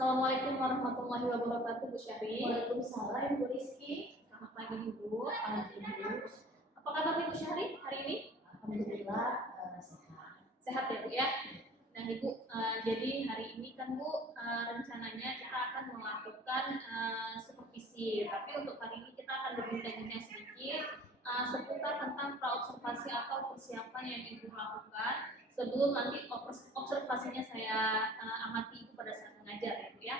Assalamualaikum warahmatullahi wabarakatuh, Bu Syahri. Waalaikumsalam, Bu Rizky. Selamat pagi, Ibu. Pagi, Bu. Apa kabar Ibu Syahri hari ini? Alhamdulillah sehat. Sehat ya, Bu ya. Nah, Ibu, jadi hari ini kan Bu, rencananya kita akan melakukan supervisi. Tapi untuk hari ini kita akan berbincang-bincang sedikit seputar tentang praobservasi atau persiapan yang Ibu lakukan sebelum nanti observasinya saya amati Ibu pada saat mengajar ya Bu ya.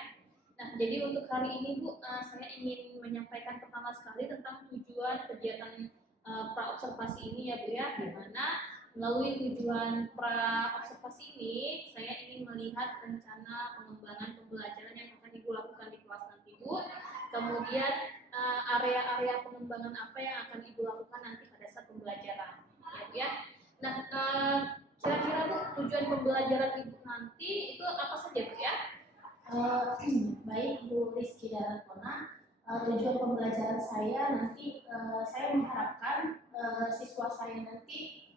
Nah, jadi untuk hari ini Bu, saya ingin menyampaikan pertama sekali tentang tujuan kegiatan praobservasi ini ya Bu ya, di mana melalui tujuan praobservasi ini saya ingin melihat rencana pengembangan pembelajaran yang akan Ibu lakukan di kelas nanti Bu. Kemudian area-area pengembangan apa yang akan Ibu lakukan nanti pada saat pembelajaran ya Bu ya. Nah, kira-kira Bu, tujuan pembelajaran Ibu nanti itu apa saja Bu ya? Baik Bu Rizky dan Kona, tujuan pembelajaran saya nanti saya mengharapkan siswa saya nanti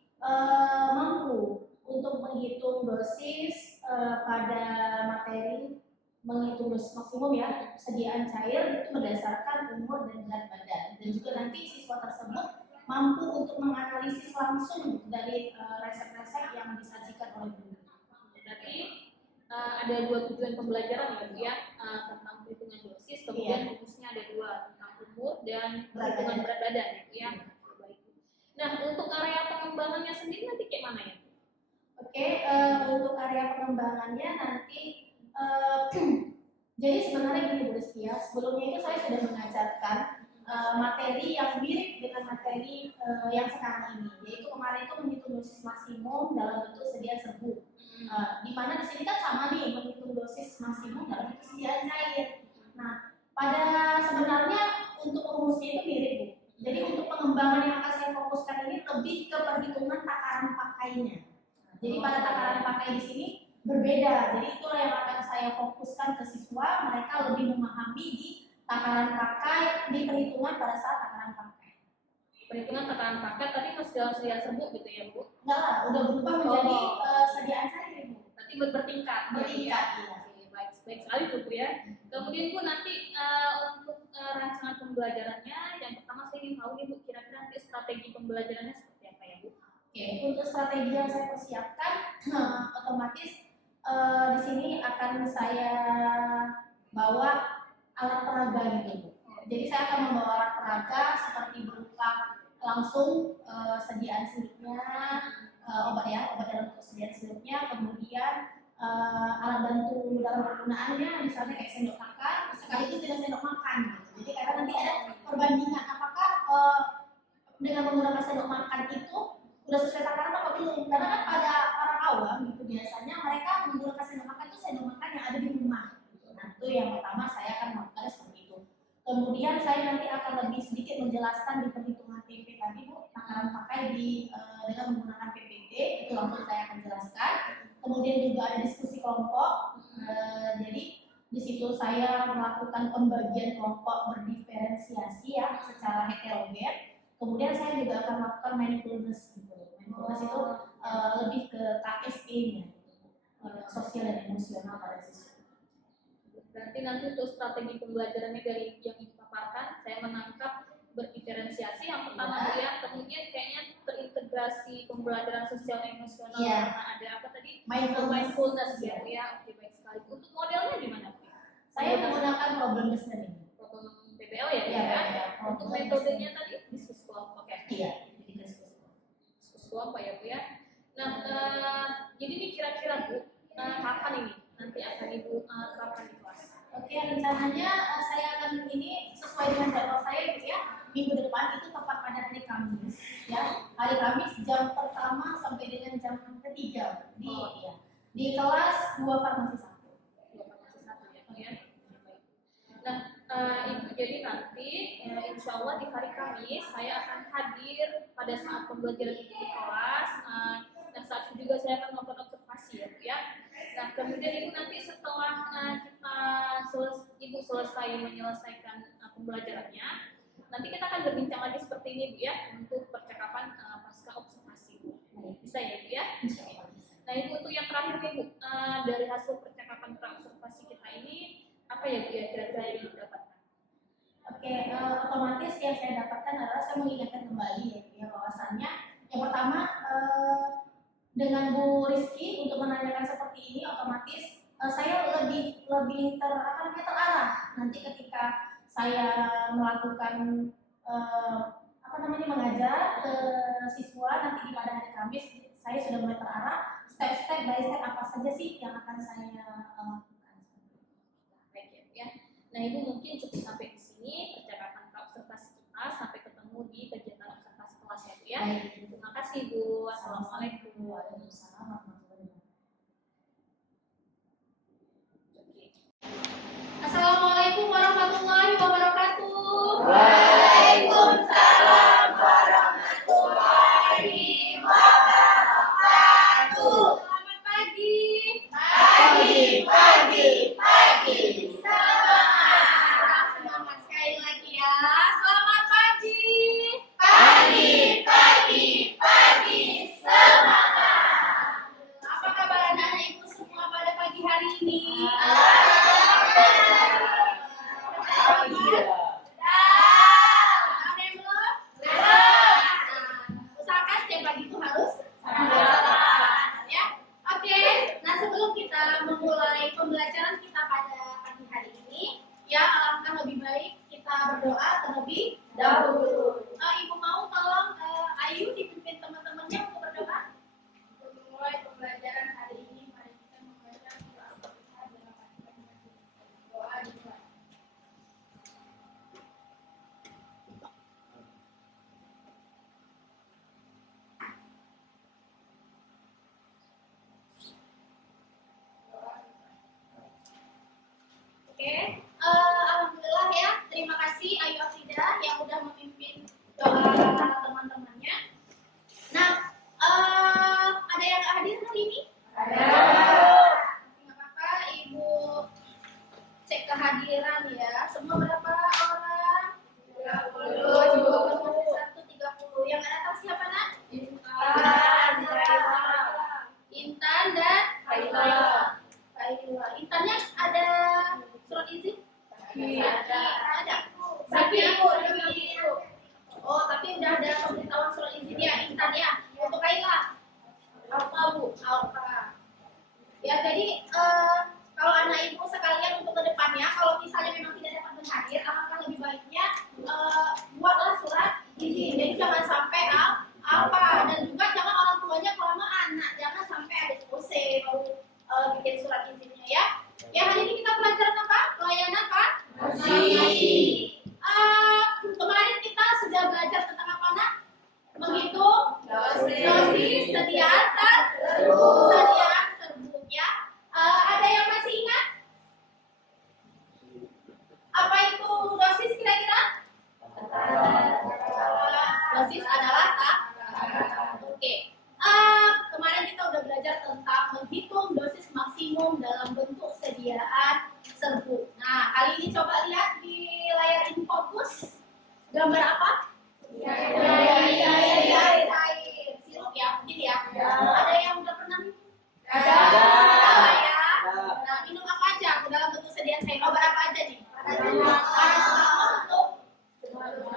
mampu untuk menghitung dosis pada materi, menghitung dosis maksimum ya, persediaan cair itu berdasarkan umur dan berat badan, dan juga nanti siswa tersebut mampu untuk menganalisis langsung dari resep-resep yang disajikan oleh guru. Berarti ada dua tujuan pembelajaran ya Bu ya, tentang perhitungan dosis, kemudian rumusnya ada dua, tentang umur dan perhitungan berat badan ya Bu ya. Baik. Nah, untuk area pengembangannya sendiri nanti kayak mana ya? Oke, untuk area pengembangannya nanti jadi sebenarnya gini Bu Rizky ya, sebelumnya itu saya sudah mengajarkan materi yang mirip dengan materi yang sekarang ini, yaitu kemarin itu menghitung dosis maksimum dalam bentuk sediaan serbuk. Di mana di sini kan sama nih, menghitung dosis maksimum dalam bentuk sediaan cair. Nah, pada sebenarnya untuk rumusnya itu mirip Bu. Jadi untuk pengembangan yang akan saya fokuskan ini lebih ke perhitungan takaran pakainya. Jadi pada takaran pakai di sini berbeda. Jadi itulah yang akan saya fokuskan ke siswa, mereka lebih memahami di takaran pakai, di perhitungan pada saat takaran pakai. Perhitungan takaran pakai tadi masih dalam sediaan serbuk gitu ya Bu? Enggak lah, udah berubah menjadi sediaan cair Bu. Berarti bertingkat. Bertingkat ya. Oke, baik sekali tuh Bu ya. Kemudian Bu nanti untuk rancangan pembelajarannya, yang pertama saya ingin tahu nih Bu, kira-kira nanti strategi pembelajarannya seperti apa ya Bu? Oke, untuk strategi yang saya persiapkan, otomatis di sini akan saya bawa alat peraga gitu Bu. Jadi saya akan membawa alat peraga seperti berupa langsung sediaan sirupnya, obat dalam bentuk sediaan sirupnya, kemudian alat bantu dalam penggunaannya, misalnya kayak sendok makan, sekaligus dengan sendok makan gitu. Jadi karena nanti ada perbandingan apakah dengan menggunakan sendok makan itu udah sesuai takaran apa belum, karena kan pada orang awam gitu biasanya mereka menggunakan sendok makan itu sendok makan yang ada di rumah gitu. Nah itu yang pertama saya akan melakukan seperti itu. Kemudian saya nanti akan lebih sedikit menjelaskan di perhitungan TP tadi Bu, takaran pakai dengan menggunakan PPT, itu langsung saya akan jelaskan. Kemudian juga ada diskusi kelompok, jadi di situ saya melakukan pembagian kelompok berdiferensiasi ya secara heterogen. Kemudian saya juga akan melakukan mindfulness gitu. Mindfulness itu lebih ke KSE-nya, sosial dan emosional pada siswa. Berarti nanti untuk strategi pembelajarannya dari yang Ibu paparkan, saya menangkap berdiferensiasi yang pertama ya, kemudian kayaknya terintegrasi pembelajaran sosial emosional karena ada apa tadi? Mindfulness ya Bu ya. Oke, baik sekali. Untuk modelnya gimana Bu? Saya menggunakan problem listening. Problem PBL ya? Ya. Untuk metodenya tadi diskusi kelompok ya? Iya, jadi diskusi kelompok ya Bu ya. Nah, jadi ini kira-kira Bu, kapan ini nanti akan Ibu terapkan di kelas? Oke, rencananya saya akan ini sesuai dengan jadwal saya gitu ya. Minggu depan itu tepat pada hari Kamis ya. Hari Kamis jam pertama sampai dengan jam ketiga di kelas 2 farmasi 1. 2 farmasi 1 ya. Nah, Ibu jadi nanti insya Allah di hari Kamis saya akan hadir pada saat pembelajaran itu di kelas. Dan saat itu juga saya akan melakukan observasi ya Bu ya. Nah, kemudian Ibu nanti setelah Ibu selesai menyelesaikan pembelajarannya, nanti kita akan berbincang lagi seperti ini Bu ya, untuk percakapan pasca observasi Bu. Bisa ya Bu ya? Nah Ibu untuk yang terakhir nih Bu, dari hasil percakapan observasi kita ini, apa ya Bu ya kira-kira yang Ibu dapatkan? Oke, otomatis yang saya dapatkan adalah saya mengingatkan kembali ya bahwasannya yang pertama dengan Bu Rizky untuk menanyakan seperti ini otomatis saya lebih terarah nanti ketika saya melakukan mengajar ke siswa nanti di pada hari Kamis saya sudah mulai terarah step by step apa saja sih yang akan saya lakukan. Baik ya. Nah Ibu mungkin cukup sampai di sini percakapan observasi kita, sampai ketemu di kegiatan observasi kelas ya Bu ya. Terima kasih Bu. Assalamualaikum. Waalaikumsalam warahmatullahi wabarakatuh. Assalamualaikum warahmatullahi wabarakatuh. Waalaikumsalam warahmatullahi wabarakatuh. Selamat pagi. Pagi. Semangat sekali lagi ya. Selamat pagi. Pagi. Semangat. Apa kabar anak-anak Ibu semua pada pagi hari ini? Ada yang belum? Usahakan setiap pagi itu harus ya. Oke. Nah sebelum kita memulai pembelajaran kita pada pagi hari ini, ya alangkah lebih baik kita berdoa terlebih dahulu. Ibu mau tolong Ayu dipimpin teman-temannya untuk berdoa. Untuk memulai pembelajaran hari ini, mari kita membaca surah Al-Fatihah dalam doa dimulai. Oke, alhamdulillah ya. Terima kasih Ayu Afrida yang udah memimpin doa teman-temannya. Nah, ada yang hadir hari ini? Ada. Nggak apa-apa, Ibu cek kehadiran ya. Semua berapa orang? 30. Masih 130. Yang ada tahu siapa nak? Intan dan Kaila. Intannya ada surat izin? Ada. Tapi oh, tapi udah ada pemberitahuan surat izin ya Intan ya. Untuk Kaila. Alfa Bu. Alfa. Ya jadi kalau anak ibu sekalian untuk kedepannya, kalau misalnya memang tidak dapat berhadir, alangkah lebih baiknya buatlah surat izin. Jadi jangan sampai apa dan juga jangan orang tuanya kelamaan. Nah, jangan sampai ada selesai baru bikin surat izinnya ya. Ya hari ini kita pelajaran apa? Pelayanan apa? Kemarin kita sudah belajar tentang apa nak? Menghitung dosis sediaan serbuk ya. Ada yang masih ingat? Apa itu dosis kira-kira? Dosis adalah Oke. Kemarin kita udah belajar tentang menghitung dosis maksimum dalam bentuk sediaan serbuk. Nah, kali ini coba lihat di layar infocus. Gambar apa? Air. Sirup ya, mungkin ya. Ada yang udah pernah minum? Ada ya. Nah, minum apa aja dalam bentuk sediaan air? Obat apa aja nih? Paracetamol untuk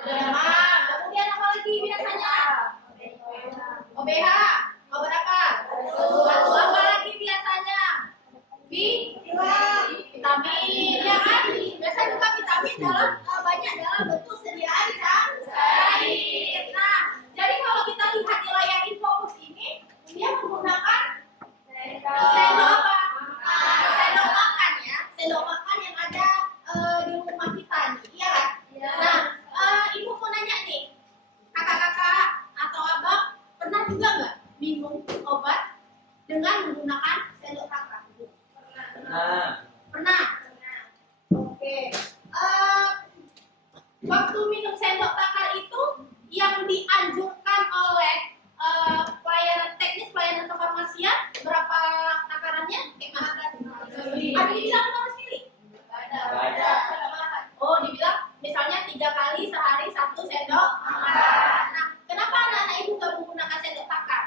demam. Kemudian apa lagi biasanya? OBH. Obat apa? Batu apa lagi biasanya? Vitamin ya kan? Biasa juga vitamin banyak dalam bentuk sediaan cair. Nah, jadi kalau kita lihat di layar infocus ini, dia menggunakan sendok apa? Sendok makan ya, sendok makan yang ada di rumah kita nih, iya kan? Nah, ibu mau nanya nih, kakak-kakak atau abang pernah juga nggak minum obat dengan menggunakan sendok kakak? Pernah. Oke. Waktu minum sendok takar itu yang dianjurkan oleh pelayanan teknis pelayanan kefarmasian berapa takarannya? Ada dibilang berapa sendiri? Ada. Oh, dibilang misalnya 3 kali sehari 1 sendok makan. Nah, kenapa anak-anak ibu nggak menggunakan sendok takar?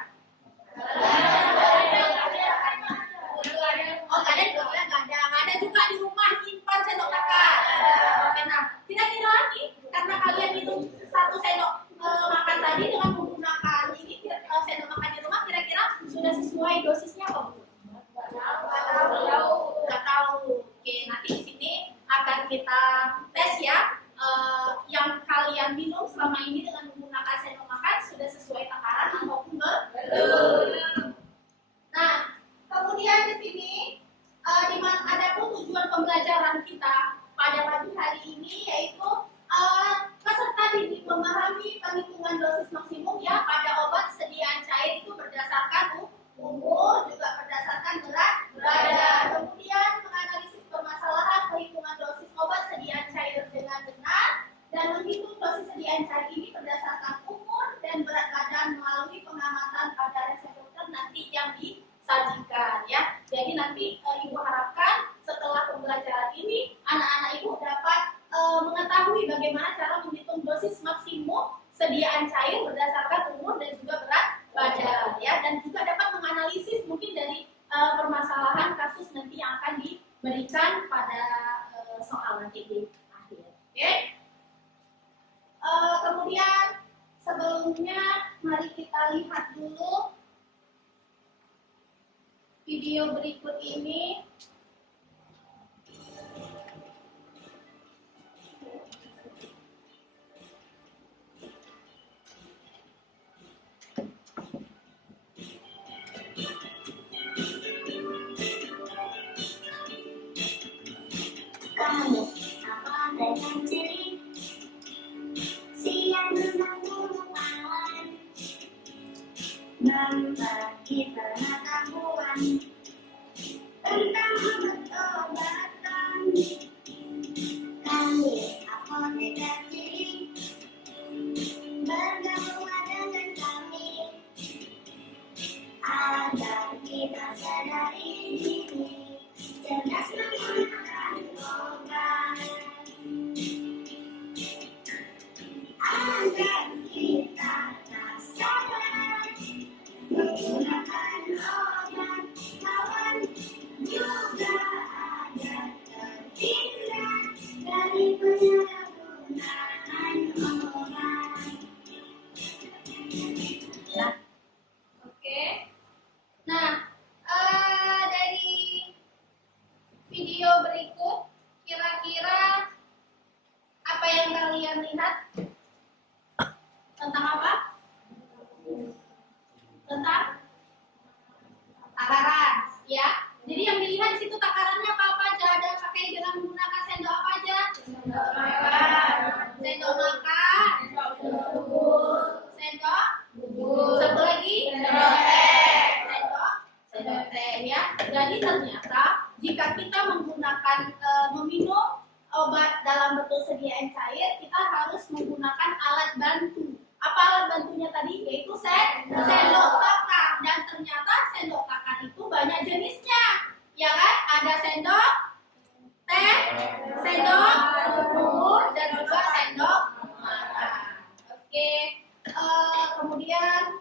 ini dengan menggunakan sendok makan sudah sesuai takaran ataupun belum? Nah, kemudian di sini di mana ada pun tujuan pembelajaran kita pada pagi hari ini yaitu peserta didik memahami penghitungan dosis maksimum ya pada obat sediaan cair itu berdasarkan umur, juga berdasarkan berat badan. Kemudian menganalisis permasalahan perhitungan dosis obat sediaan cair dengan benar dan menghitung dosis sediaan cair ini berdasarkan umur dan berat badan melalui pengamatan pada reseptor nanti yang disajikan ya. Jadi nanti Ibu harapkan setelah pembelajaran ini anak-anak Ibu dapat mengetahui bagaimana cara menghitung dosis maksimum sediaan cair berdasarkan umur dan juga berat badan ya, dan juga dapat menganalisis mungkin dari permasalahan kasus nanti yang akan diberikan pada soal nanti di akhir. Oke. Kemudian sebelumnya mari kita lihat dulu video berikut ini. Kamu apa dengan ciri siang menanggung awan membagi pengetahuan tentang obat-obatan. Kami apoteker ciri bergabung dengan kami agar kita sadari diri cerdas menggunakan obat agar kita tak salah menggunakan obat kawan juga agar terhindar dari penyalahgunaan obat. Oke. Nah, dari video berikut kira-kira apa yang kalian lihat tentang apa? Tentang takaran, ya. Jadi yang dilihat di situ takarannya apa aja? Ada pakai dengan menggunakan sendok apa aja? Sendok makan. Sendok makan. Sendok. Satu lagi. Sendok teh ya. Jadi ternyata jika kita menggunakan meminum obat dalam bentuk sediaan cair, kita harus menggunakan alat bantu. Apa alat bantunya tadi? Yaitu sendok takar. Dan ternyata sendok takar itu banyak jenisnya, ya kan? Ada sendok teh, sendok umur, dan juga sendok makan. Oke. Kemudian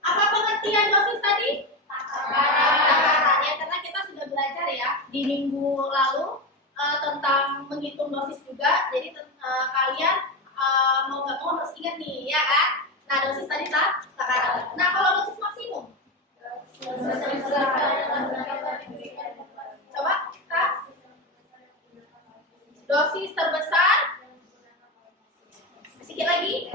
apa pengertian dosis tadi? Takaran ya, karena kita sudah belajar ya di minggu lalu tentang menghitung dosis juga. Jadi kalian mau nggak mau harus ingat nih, ya kan? Nah, dosis tadi takaran. Nah, kalau dosis maksimum? Coba kita dosis terbesar. Sedikit lagi.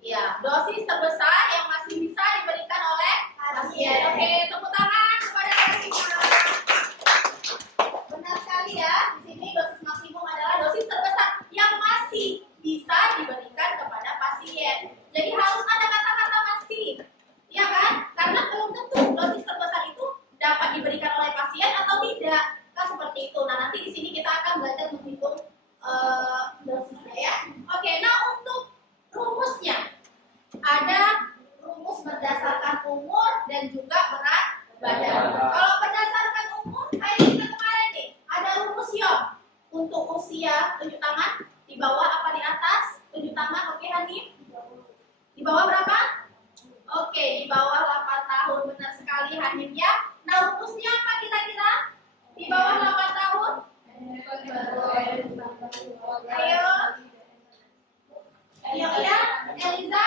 Ya, dosis terbesar yang masih bisa diberikan oleh pasien. Oke, tepuk tangan kepada kita. Benar sekali ya, di sini dosis maksimum adalah dosis terbesar yang masih bisa diberikan kepada pasien. Jadi harus ada kata-kata masih, ya kan? Karena belum tentu dosis terbesar itu dapat diberikan oleh pasien atau tidak. Kan seperti itu. Nah, nanti di sini kita akan belajar menghitung dosisnya ya. Oke, nah untuk rumusnya ada rumus berdasarkan umur dan juga berat badan. Kalau berdasarkan umur, kayak kita kemarin nih, ada rumus Yong. Untuk usia tunjuk tangan di bawah apa di atas? Tunjuk tangan, oke Hanif? Di bawah berapa? Oke, di bawah 8 tahun, benar sekali Hanif ya. Nah, rumusnya apa kira-kira? Di bawah 8 tahun? Ayo. Ya, Eliza?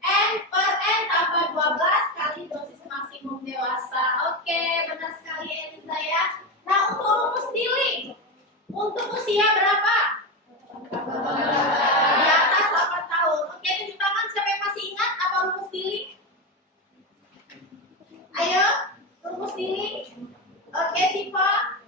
N per N tambah 12 kali dosis maksimum dewasa. Oke, benar sekali Eliza ya. Nah, untuk rumus dealing, untuk usia berapa? Di atas 8 tahun. Oke, tunjuk tangan siapa yang masih ingat apa rumus dealing? Ayo, rumus dealing. Oke, Siva.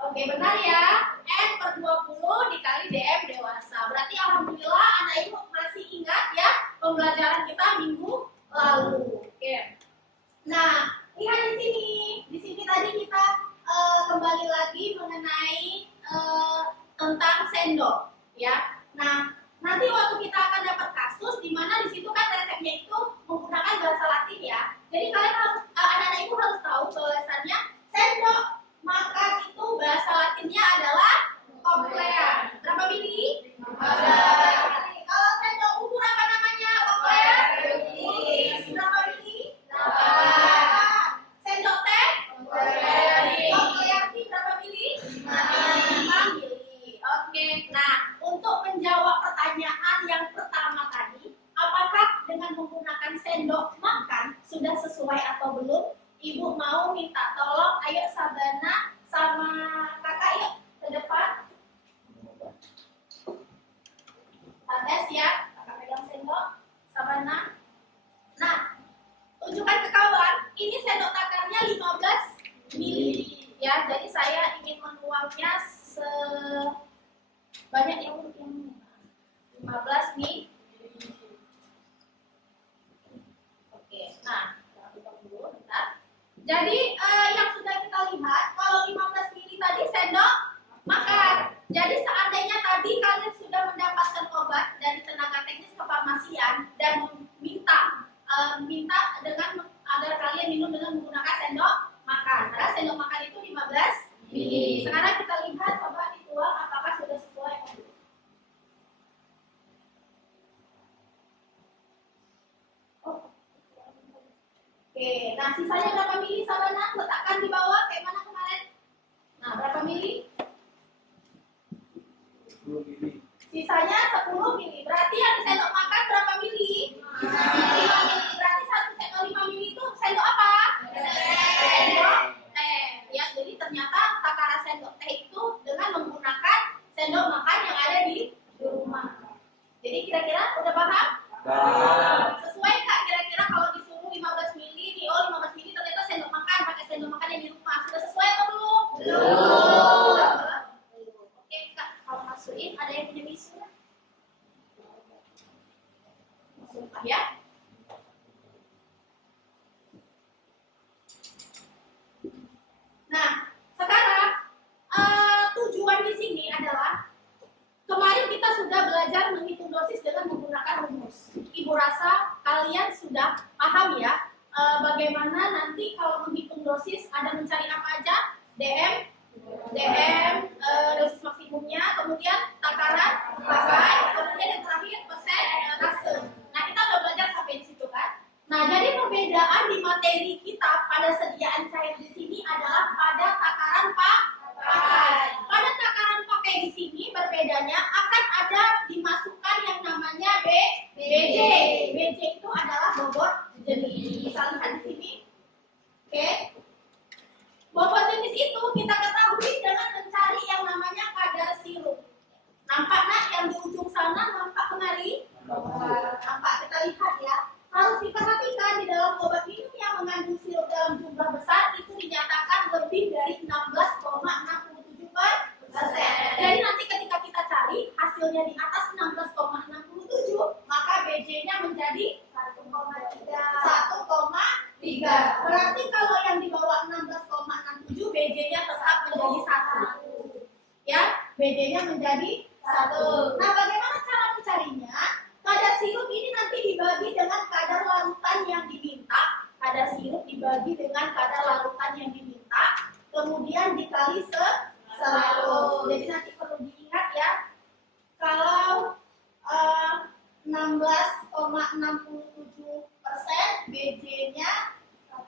Oke, benar ya. N per 20 dikali DM dewasa. Berarti alhamdulillah anak ibu masih ingat ya pembelajaran kita minggu lalu. Oke. Nah, lihat di sini. Di sini tadi kita kembali lagi mengenai tentang sendok, ya. Nah, nanti waktu kita akan dapat kasus di mana di situ kan resepnya itu menggunakan bahasa Latin ya. Jadi kalian harus anak-anak ibu harus tahu bahwasannya sendok makan itu bahasa Latinnya adalah cochlea. Berapa mili? 15. Kalau sendok ukur apa namanya? Cochlea. Berapa mili? 8. Sendok teh? Cochlea berapa mili? 5 mili. Oke. Nah, untuk menjawab pertanyaan yang pertama tadi, apakah dengan menggunakan sendok makan sudah sesuai atau belum? Ibu mau minta tolong, ayo Sabana sama kakak yuk ke depan. Tes ya, kakak pegang sendok, Sabana. Nah, tunjukkan ke kawan, ini sendok takarnya 15 mili ya. Jadi saya ingin menuangnya sebanyak yang 15 mili. Oke, nah kita tutup dulu bentar. Jadi yang sudah kita lihat kalau 15 mili tadi sendok makan. Jadi seandainya tadi kalian sudah mendapatkan obat dari tenaga teknis kefarmasian dan minta dengan agar kalian minum dengan menggunakan sendok makan. Karena sendok makan itu 15 mili. Sekarang kita lihat coba dituang apakah sudah sesuai atau belum. Oke, nah sisanya berapa mili Sabana? Letakkan di bawah kayak mana kemarin? Nah, berapa mili? 10 mili. Sisanya 10 mili. Berarti yang sendok makan berapa mili? 5 mili. Berarti 5 mili itu sendok apa? Sendok teh. Ya, jadi ternyata takaran sendok teh itu dengan menggunakan sendok makan yang ada di rumah. Jadi kira-kira udah paham? Sesuai Kak kira-kira kalau disuruh 15 mili nih, 15 mili ternyata sendok makan, pakai sendok makan yang di rumah. Sudah sesuai atau belum? Belum. Oke Kak, kalau masukin ada yang punya misu? Sumpah ya. Nah, sekarang tujuan di sini adalah kemarin kita sudah belajar menghitung dosis dengan menggunakan rumus. Ibu rasa kalian sudah paham ya bagaimana nanti kalau menghitung dosis ada mencari apa aja? DM, dosis maksimumnya, kemudian takaran pakai, kemudian yang terakhir persentase. Nah, kita udah belajar sampai di situ kan? Nah, jadi perbedaan di materi kita pada sediaan cair di sini adalah pada takaran pakai. Pada takaran pakai di sini berbedanya akan ada dimasukkan yang namanya BJ. BJ itu adalah bobot jenis. Bisa lihat di sini. Oke. Bobot jenis itu kita ketahui dengan mencari yang namanya kadar sirup. Nampak nak yang di ujung sana, nampak kemari? Nampak, kita lihat ya. Harus diperhatikan di dalam obat minum yang mengandung sirup dalam jumlah besar itu dinyatakan lebih dari 16,67%. Jadi nanti ketika kita cari hasilnya di atas 16,67, maka BJ-nya menjadi 1,3. Berarti kalau yang di bawah 16,67 BJ-nya tetap menjadi 1. Ya, BJ-nya menjadi 1. Nah, bagaimana cara mencarinya? Kadar sirup ini nanti dibagi dengan kadar larutan yang diminta. Kadar sirup dibagi dengan kadar larutan yang diminta, kemudian dikali 100. Jadi nanti perlu diingat ya, kalau 16,67% BJ-nya 1.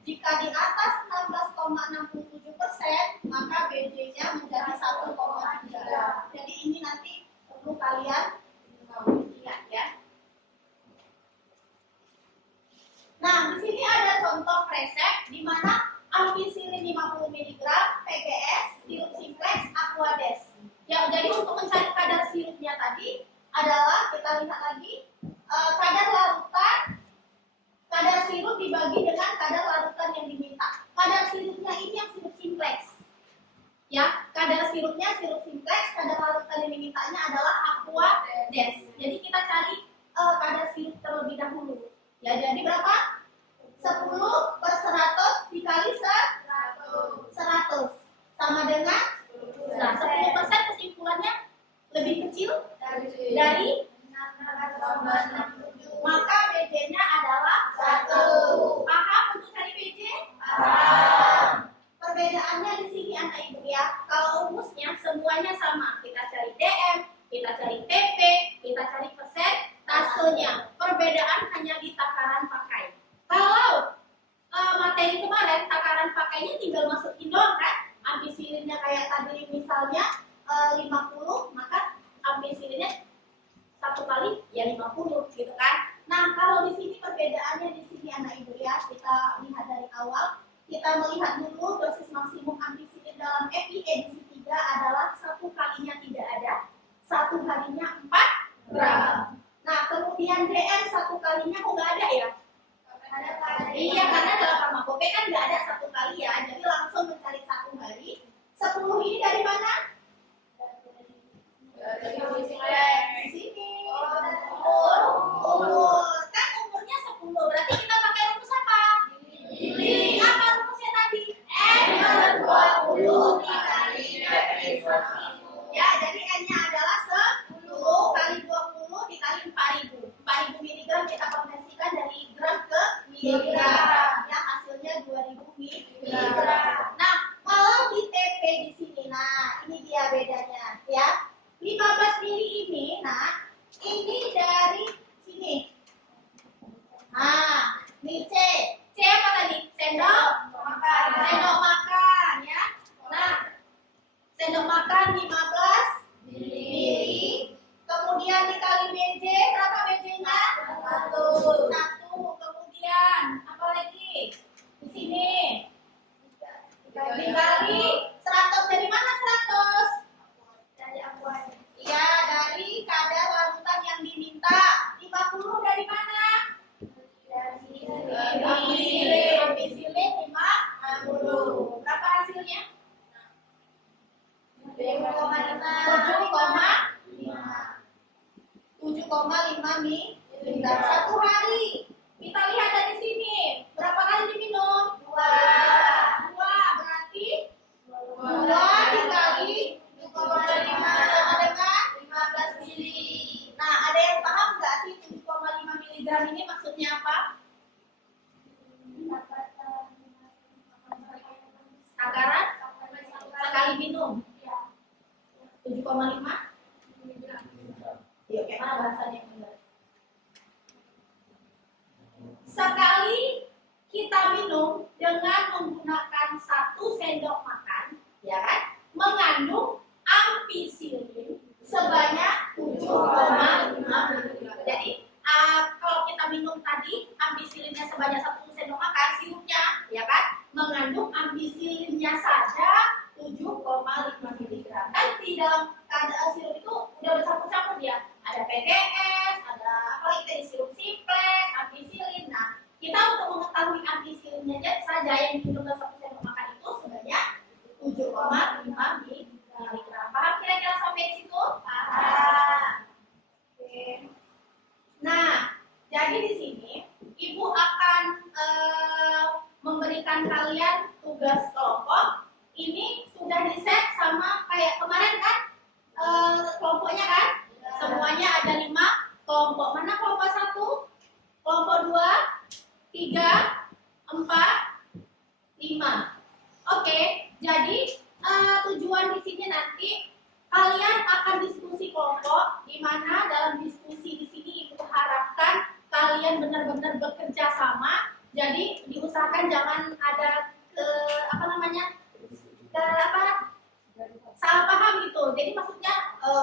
Jika di atas 16,67%, maka BJ-nya menjadi 1,3. Jadi ini nanti perlu kalian ingat ya. Nah, di sini ada contoh resep Ya, kadar sirupnya sirup simplex, kadar larutan yang dimintanya adalah aqua des. Jadi kita cari kadar sirup terlebih dahulu. Ya, jadi berapa? 10/100 dikali 100 sama dengan 10% kesimpulannya lebih kecil dari maka BJ-nya adalah 1. Paham untuk cari BJ? Paham. Perbedaannya di sini anak ibu ya. Kalau rumusnya semuanya sama. Kita cari DM, kita cari TP, kita cari persentasenya. Perbedaan hanya di takaran pakai. Kalau materi kemarin takaran pakainya tinggal masukin doang kan? Ampisilinnya kayak tadi misalnya 50, maka ampisilinnya satu kali ya 50 gitu kan. Nah, kalau di sini perbedaannya di sini anak ibu ya, kita lihat dari awal. Kita melihat dulu dosis maksimum ampicillin dalam FI edisi 3 adalah satu kalinya tidak ada, satu harinya 4 gram. Nah, kemudian DM satu kalinya kok nggak ada ya? Iya, karena dalam farmakope kan nggak ada satu kali ya, jadi langsung mencari satu hari. 10 ini dari mana? Dari sini. Umur. Kan umurnya 10, berarti kita pakai rumus apa? Apa rumusnya tadi? N/20 dikali dosis maksimum. Ya, jadi N-nya adalah 10 kali 20 dikali 4.000. 4.000 miligram kita konversikan dari gram ke miligram. Ya, hasilnya 2.000 miligram. Nah, kalau di TP di sini, nah ini dia bedanya ya. 15 mili ini, nah ini dari sini. Nah, ini C. C apa tadi? Sendok makan. Sendok makan ya. Nah, sendok makan 15 mili. Kemudian dikali BJ, berapa BJ-nya? 1. Kemudian apa lagi? Di sini. Dikali 100, dari mana 100? Dari aqua. Iya, dari kadar larutan yang diminta. 50 dari mana? Ampicillin 50. Berapa hasilnya? 7,5 miligram satu hari. Kita lihat dari sini. Berapa kali diminum? 2. Berarti 2 dikali 7,5 sama dengan 15 mili. Nah, ada yang paham nggak sih 7,5 miligram ini maksudnya apa? Takaran sekali minum 7,5 miligram. Yuk, kayak mana bahasanya yang benar? Sekali kita minum dengan menggunakan 1 sendok makan, ya kan? Mengandung ampicillin sebanyak 7,5 miligram. Jadi kalau kita minum tadi ampicillinnya sebanyak 1 sendok makan, sirupnya ya kan mengandung ampicillinnya saja 7,5 miligram. Kan di dalam kadar sirup itu udah bercampur-campur ya. Ada PDS, ada apa lagi tadi, sirup simplex, ampicillin. Nah, kita untuk mengetahui ampicillinnya saja yang diminum dalam 1 sendok makan itu sebanyak 7,5 miligram. Paham kira-kira sampai di situ? Paham. Oke. Nah, jadi di sini Ibu akan memberikan kalian tugas kelompok. Ini sudah di-set sama kayak kemarin kan? Kelompoknya kan? Semuanya ada 5 kelompok. Mana kelompok 1? Kelompok 2, 3, 4, 5. Oke, jadi tujuan di sini nanti kalian akan diskusi kelompok, di mana dalam diskusi di sini Ibu harapkan kalian benar-benar bekerja sama. Jadi diusahakan jangan ada salah paham gitu. Jadi maksudnya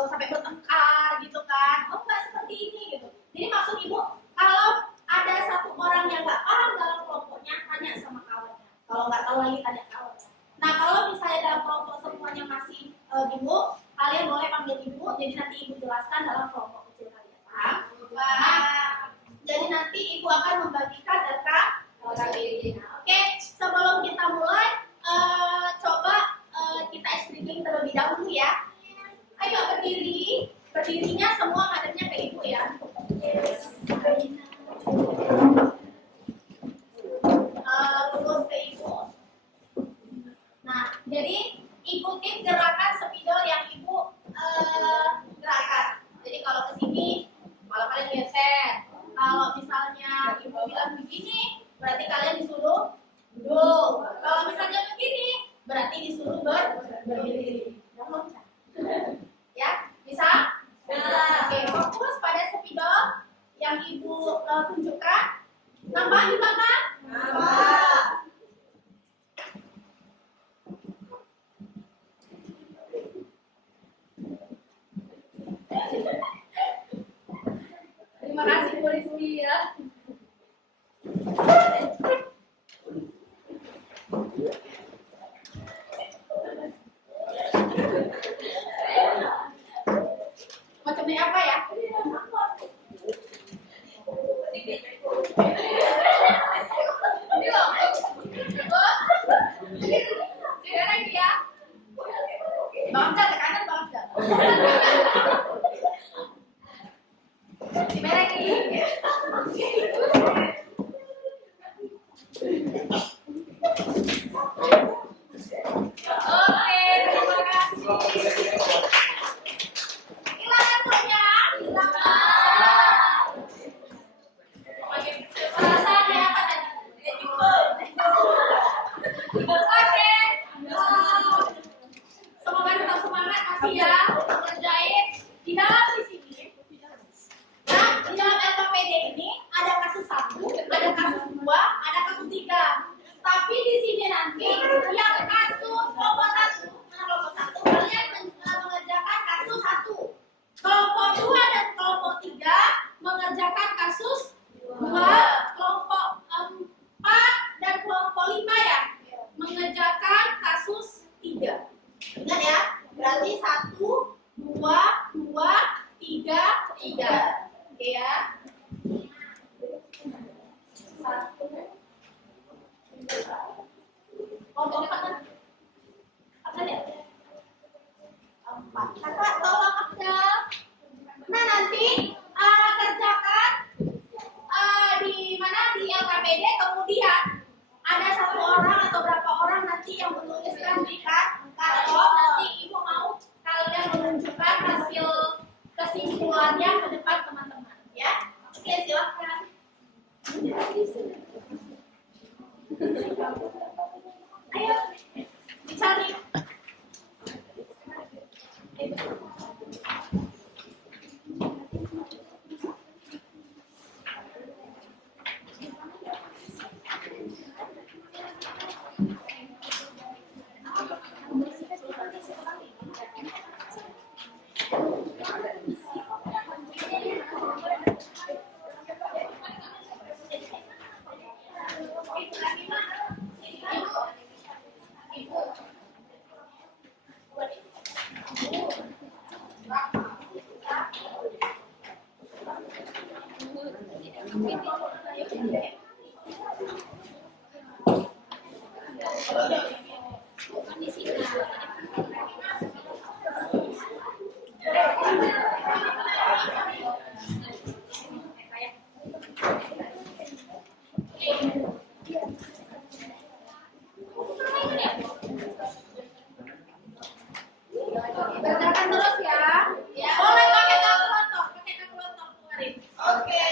sampai bertengkar gitu kan. Oh enggak seperti ini gitu. Jadi maksud Ibu kalau ada satu orang yang nggak paham dalam kelompoknya, tanya sama kawannya. Kalau nggak tahu lagi tanya kawan. Nah, kalau misalnya dalam kelompok semuanya masih bingung, kalian boleh panggil Ibu. Jadi nanti Ibu jelaskan dalam kelompok kecil kalian. Paham? Paham. Jadi nanti Ibu akan membagikan data. Oke, sebelum kita mulai, coba kita explain Jadi ikutin gerakan spidol yang ibu gerakan. Jadi kalau ke sini, kalau kalian geser. Kalau misalnya ibu bilang begini, berarti kalian disuruh duduk. Kalau misalnya begini, berarti disuruh berdiri. Ya, bisa? Bisa. Oke, fokus pada spidol yang ibu tunjukkan. Nambah di belakang? Nambah. Terima kasih Bu Rizky ya. Macamnya apa ya? Ini loh. Ini lagi ya. Bangsa ke kanan bangsa. Ini lagi. Oke, terima kasih. Hilang handphonenya? Hilang. Perasaannya apa tadi? Oke. Semoga tetap semangat masih ya ngerjain di dalam di sini. Nah, di dalam LKPD ini ada kasus 1, ada kasus 2, ada kasus 3. Tapi di sini nanti yang kasus kelompok 1, kalian mengerjakan kasus 1. Kelompok 2 dan kelompok 3 mengerjakan kasus 2. Kelompok 4 dan kelompok 5 ya mengerjakan kasus 3. Ingat ya, berarti 1, 2, 2, 3, 3. Oke ya. 1. Kelompok 4 kan? Apa ya? 4. Kakak tolong Abdel. Nah nanti kerjakan di mana di LKPD, kemudian ada 1 orang atau berapa orang nanti yang menuliskan di karton. Nanti ibu mau kalian menunjukkan hasil kesimpulannya ke depan teman-teman ya. Oke, silakan. Ayo dicari. Kerjakan terus ya. Boleh pakai kalkulator, keluarin. Oke.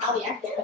Tahu ya, ya.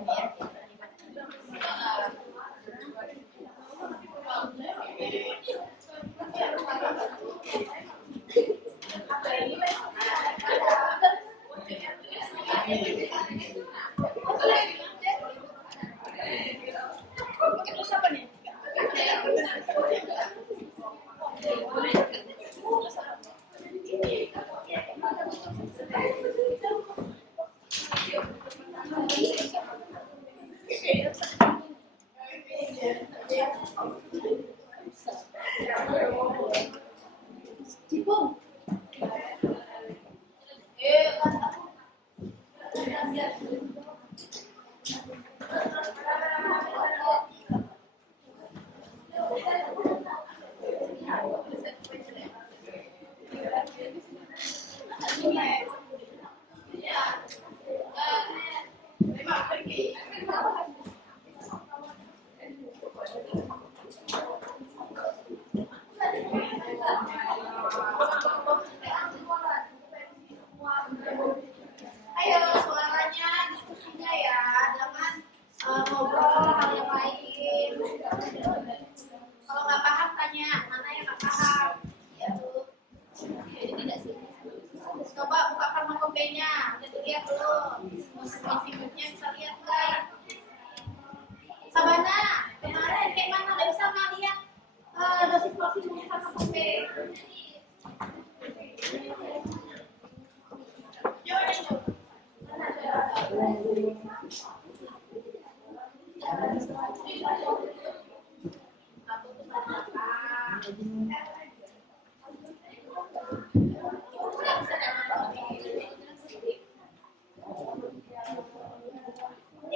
Ini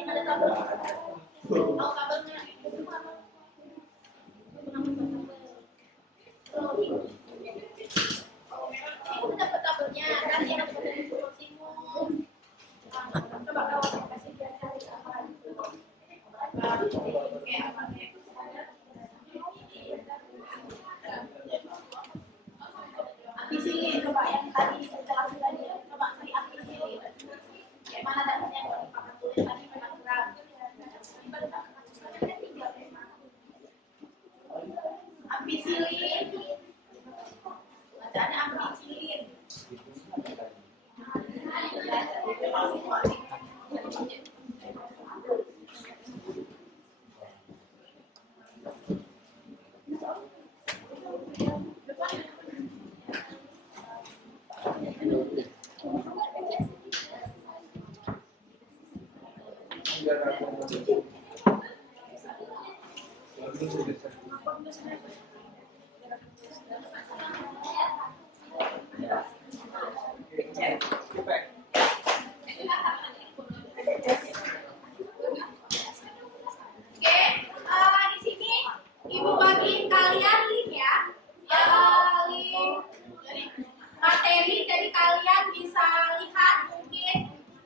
ada tabel. Oh, tabelnya. Ini dapat tabelnya. Nanti ada simul. Coba kawan kasih dia cari apa. Apisilin, coba yang tadi saya jelasin tadi, coba cari apisilin. Kayak mana dapatnya kalau pakai tulis tadi memang gram. Apisilin, bacaannya apisilin. Di sini Ibu bagiin kalian link ya, link materi. Jadi kalian bisa lihat mungkin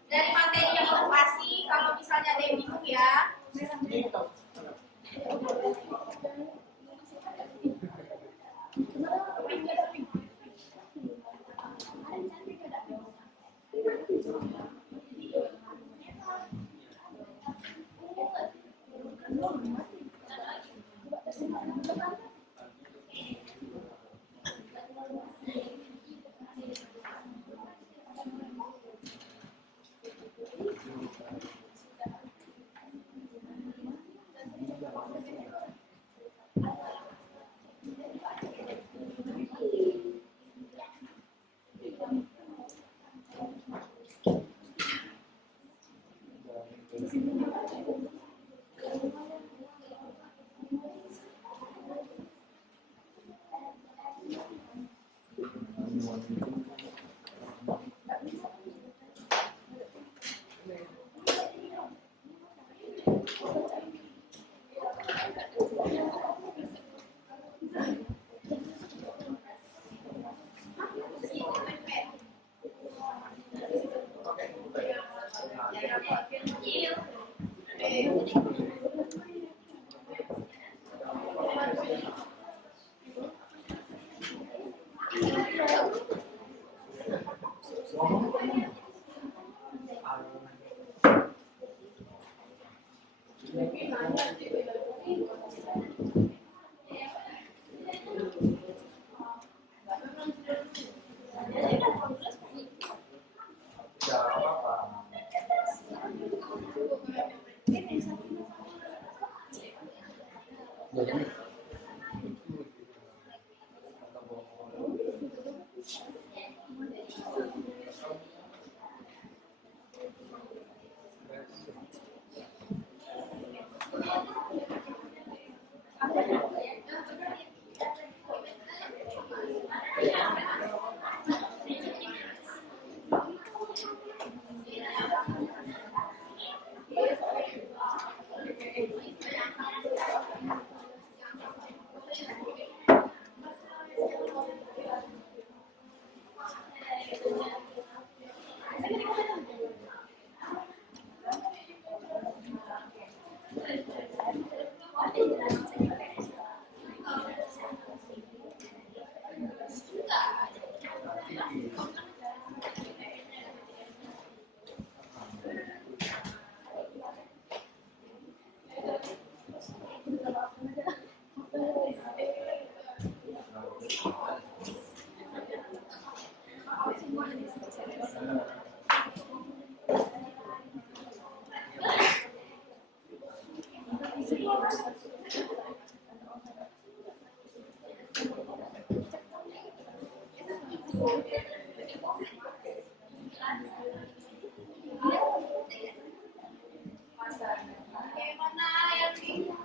dari materi yang aku kasih. Kalau misalnya ada yang bingung ya. Bagaimana yang bingung?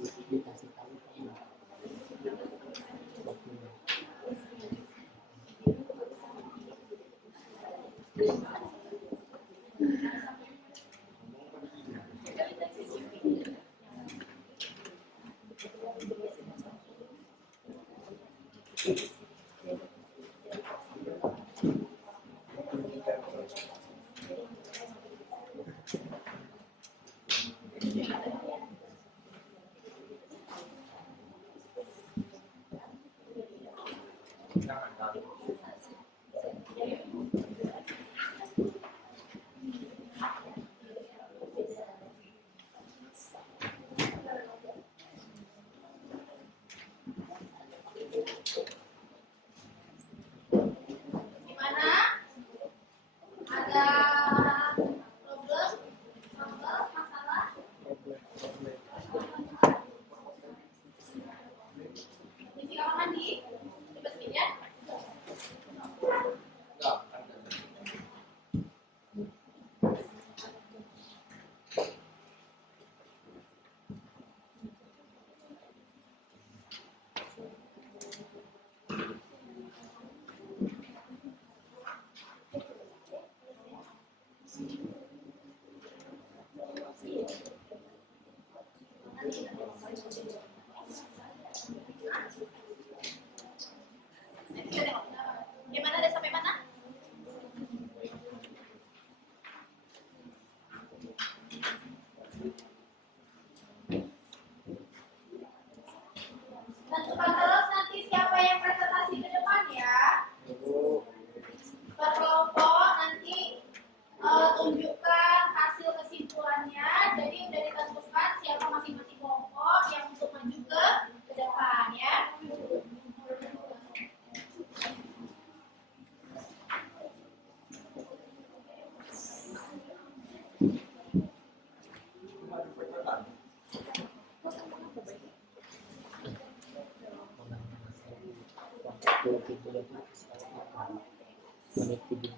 Jadi dikasih tahu waktunya. Gimana? Ada problem? Masalah? Isi kamar mandi? Coba sedikit ya. video itu menit video.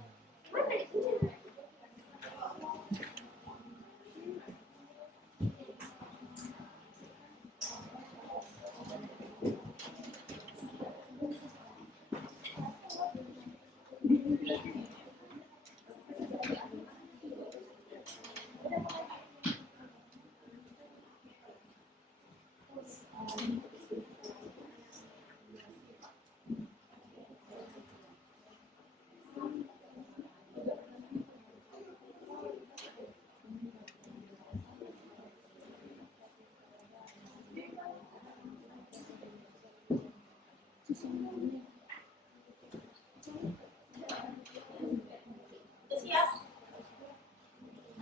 Udah siap?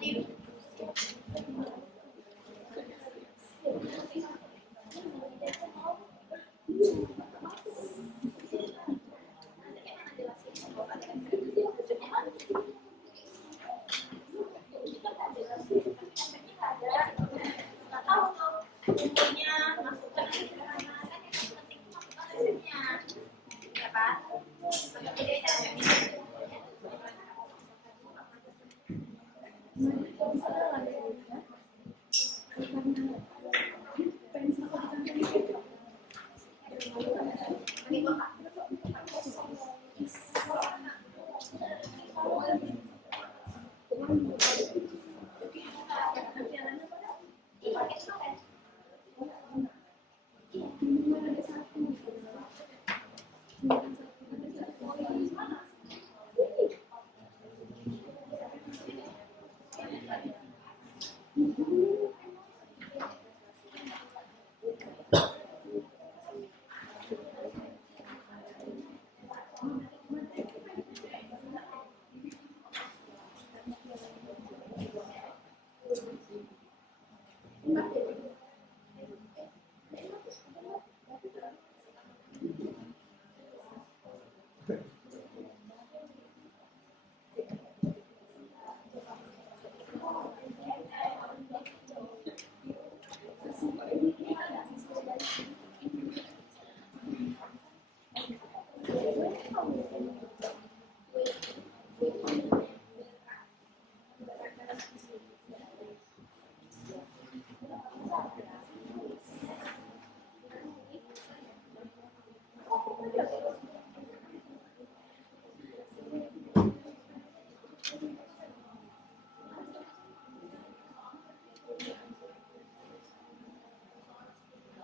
Ayo. Nggak tahu tuh infonya masukkan ke mana kan yang penting masukkan resepnya ya kan pakai media aja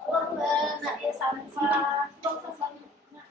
Tolong Nadia sampah tolong sampahnya.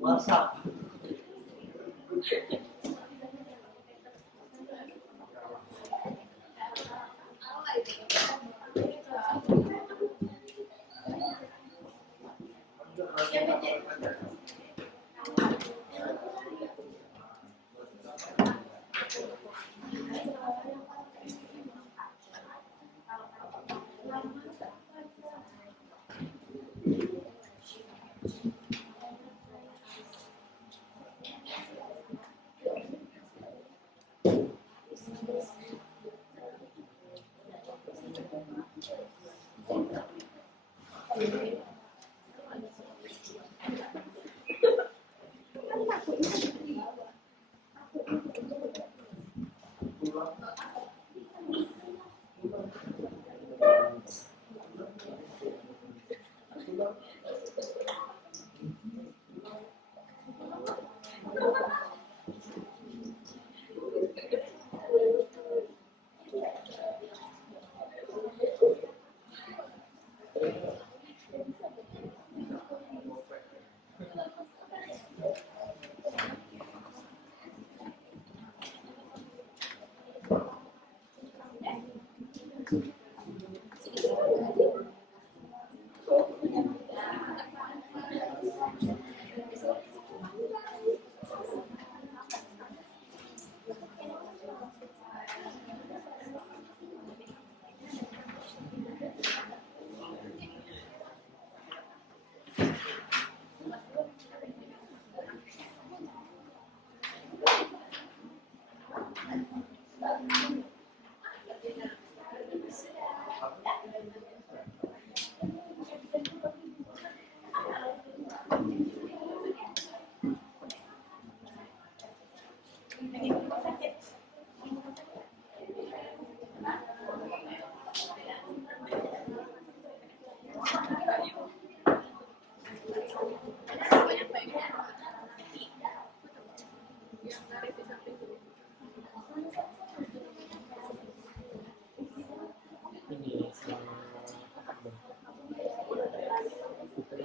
WhatsApp.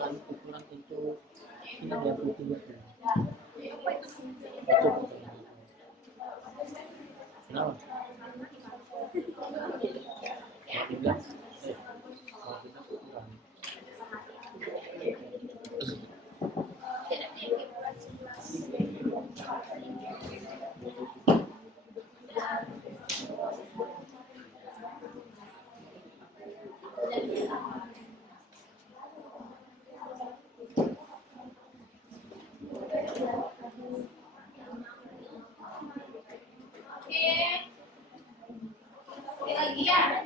Ini pukulan itu ini ada butuhnya tuh. Kenapa? Mau pindah? Mau pindah pukulan. Oke, lagi ya.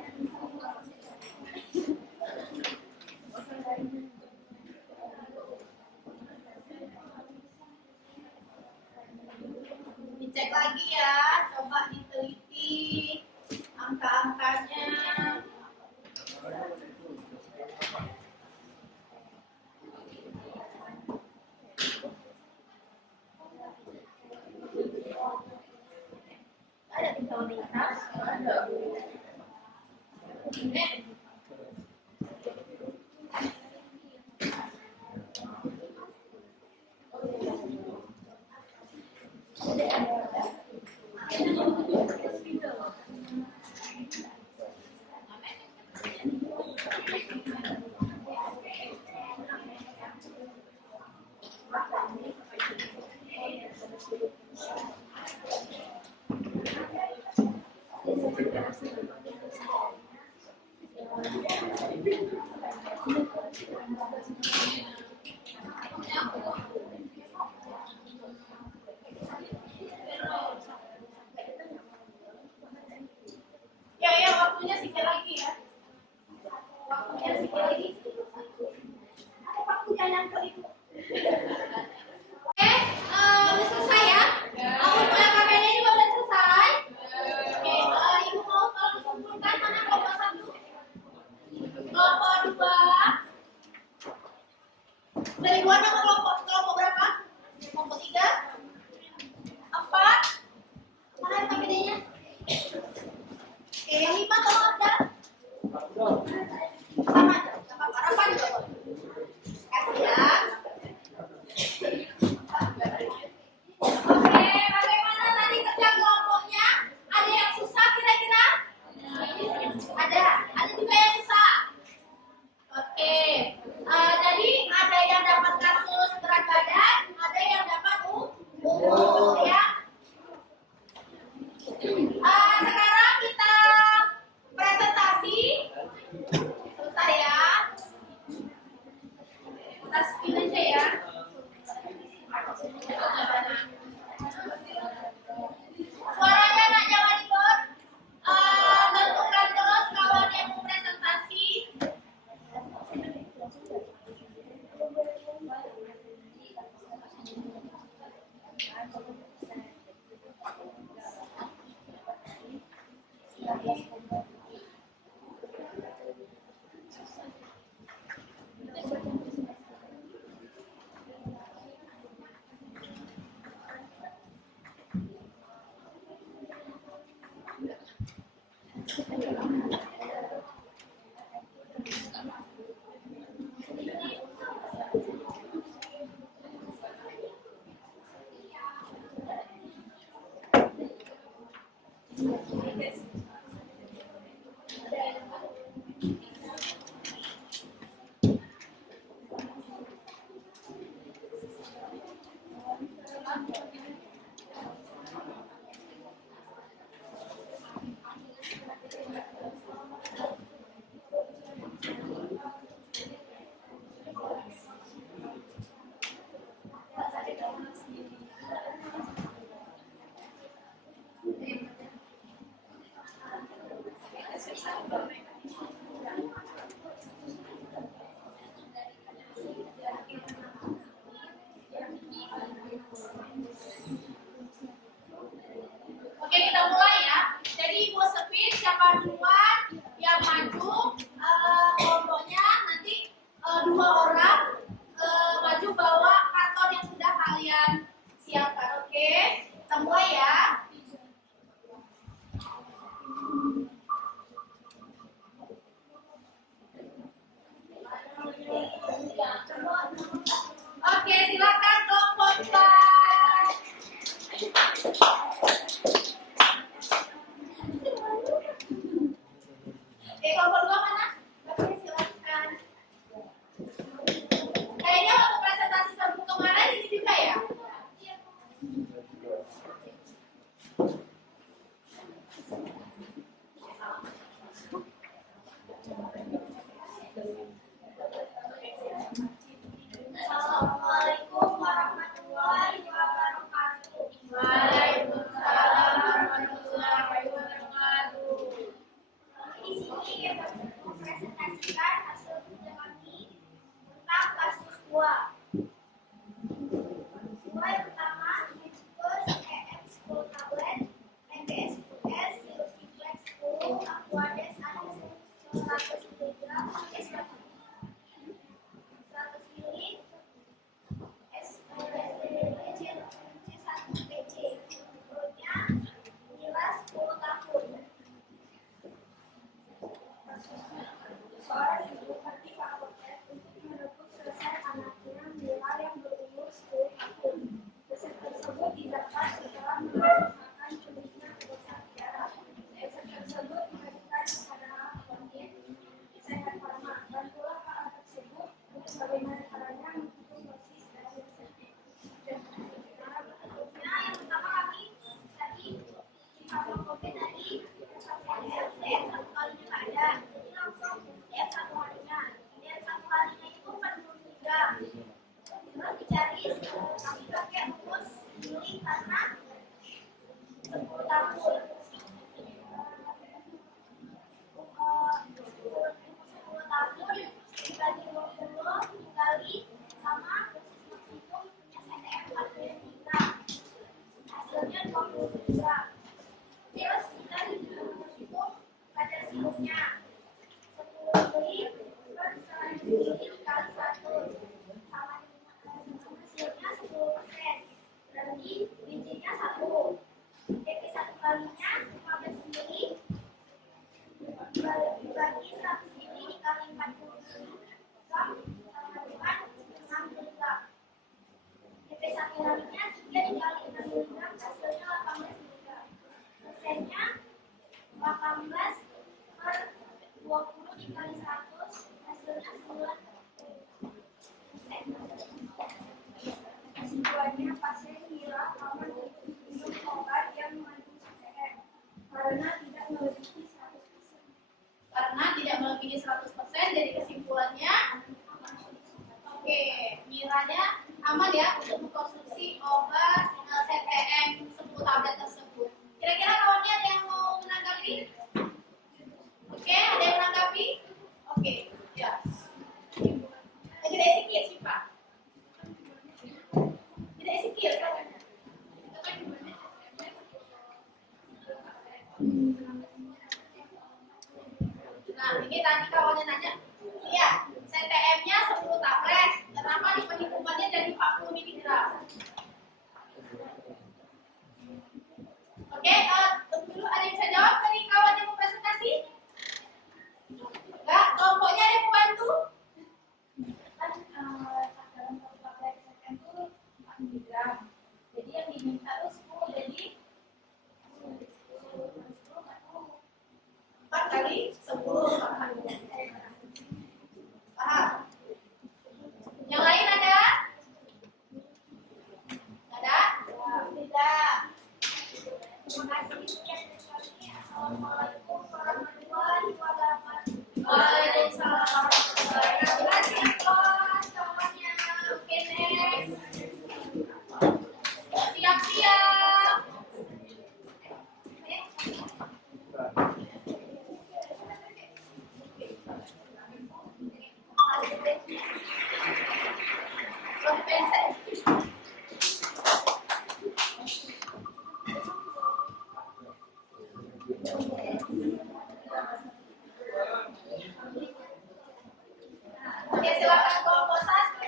Dicek lagi ya, coba diteliti angka-angkanya. Ada visualitas, ada. Ya, waktunya sedikit lagi ya. Waktunya sedikit lagi. Ada waktunya yang itu. Oke, udah selesai ya. Untuk LKPD juga udah selesai. Oke, ibu mau tolong dikumpulkan mana kelompok 1, kelompok 2. Dari luar nama kelompok berapa? Kelompok 3, 4. Mana LKPD-nya? Oke, yang 5 tolong ada. Sama aja, nggak apa-apa. Rapat juga boleh. Kasih ya. Oke, bagaimana tadi kerja kelompoknya? Ada yang susah kira-kira? Ada juga yang susah. Oke, jadi ada yang dapat kasus berat badan, ada yang dapat umur ya. Sekarang kita presentasi. Sebentar ya. Kita spin aja ya. Suaranya nak jangan ikut. Tentukan terus kawan yang mau presentasi. Oke, kita mulai ya. Jadi Ibu Sepin siapa duluan yang maju kelompoknya nanti 2 orang maju bawa karton yang sudah kalian siapkan. Oke, kita mulai ya. Oke, silakan kelompok 4. Oke, kelompok dibagi 20 dikali sama meskipun punya CTM 40 gram. Hasilnya 20 gram. Terus kita hitung kadar sirupnya. 10 mili per 100 mili dikali 100 sama hasilnya 10%. Berarti bijinya 1. PP 1 kalinya 15 mili dibagi 100 mili dikali 40 gram sama dengan 6 gram. PP 1 kalinya 3 dikali 6 gram hasilnya 18 gram. Persennya 18 per 20 dikali 100 hasilnya 9 persen. Kesimpulannya pasien Mira aman minum obat yang mengandung CTM karena tidak melebihi 100%. Karena tidak melebihi 100%, jadi kesimpulannya oke, Miranya aman ya untuk mengkonsumsi obat CTM 10 tablet tersebut. Kira-kira kawannya ada yang mau menanggapi? Oke, ada yang menanggapi? Oke, ya. Tidak sikit sih Pak. Tidak sikit katanya. Nah, ini tadi kawannya nanya, iya, CTM-nya 10 tablet. Kenapa di perhitungannya jadi 40 mg? Oke, dulu ada yang bisa jawab dari kawan yang mau presentasi? Enggak, kelompoknya ada yang mau bantu? Kan dalam satu tablet CTM itu 4 mg. Jadi yang diminta itu 10, jadi 4 kali 10. Paham? Yang lain ada? Ada? Tidak. terima kasih. Sekian dari kami. Assalamualaikum warahmatullahi wabarakatuh. Waalaikumsalam warahmatullahi wabarakatuh. Terima kasih kelas kawannya. Oke, next. Siap-siap. Oke, silakan kelompok 1.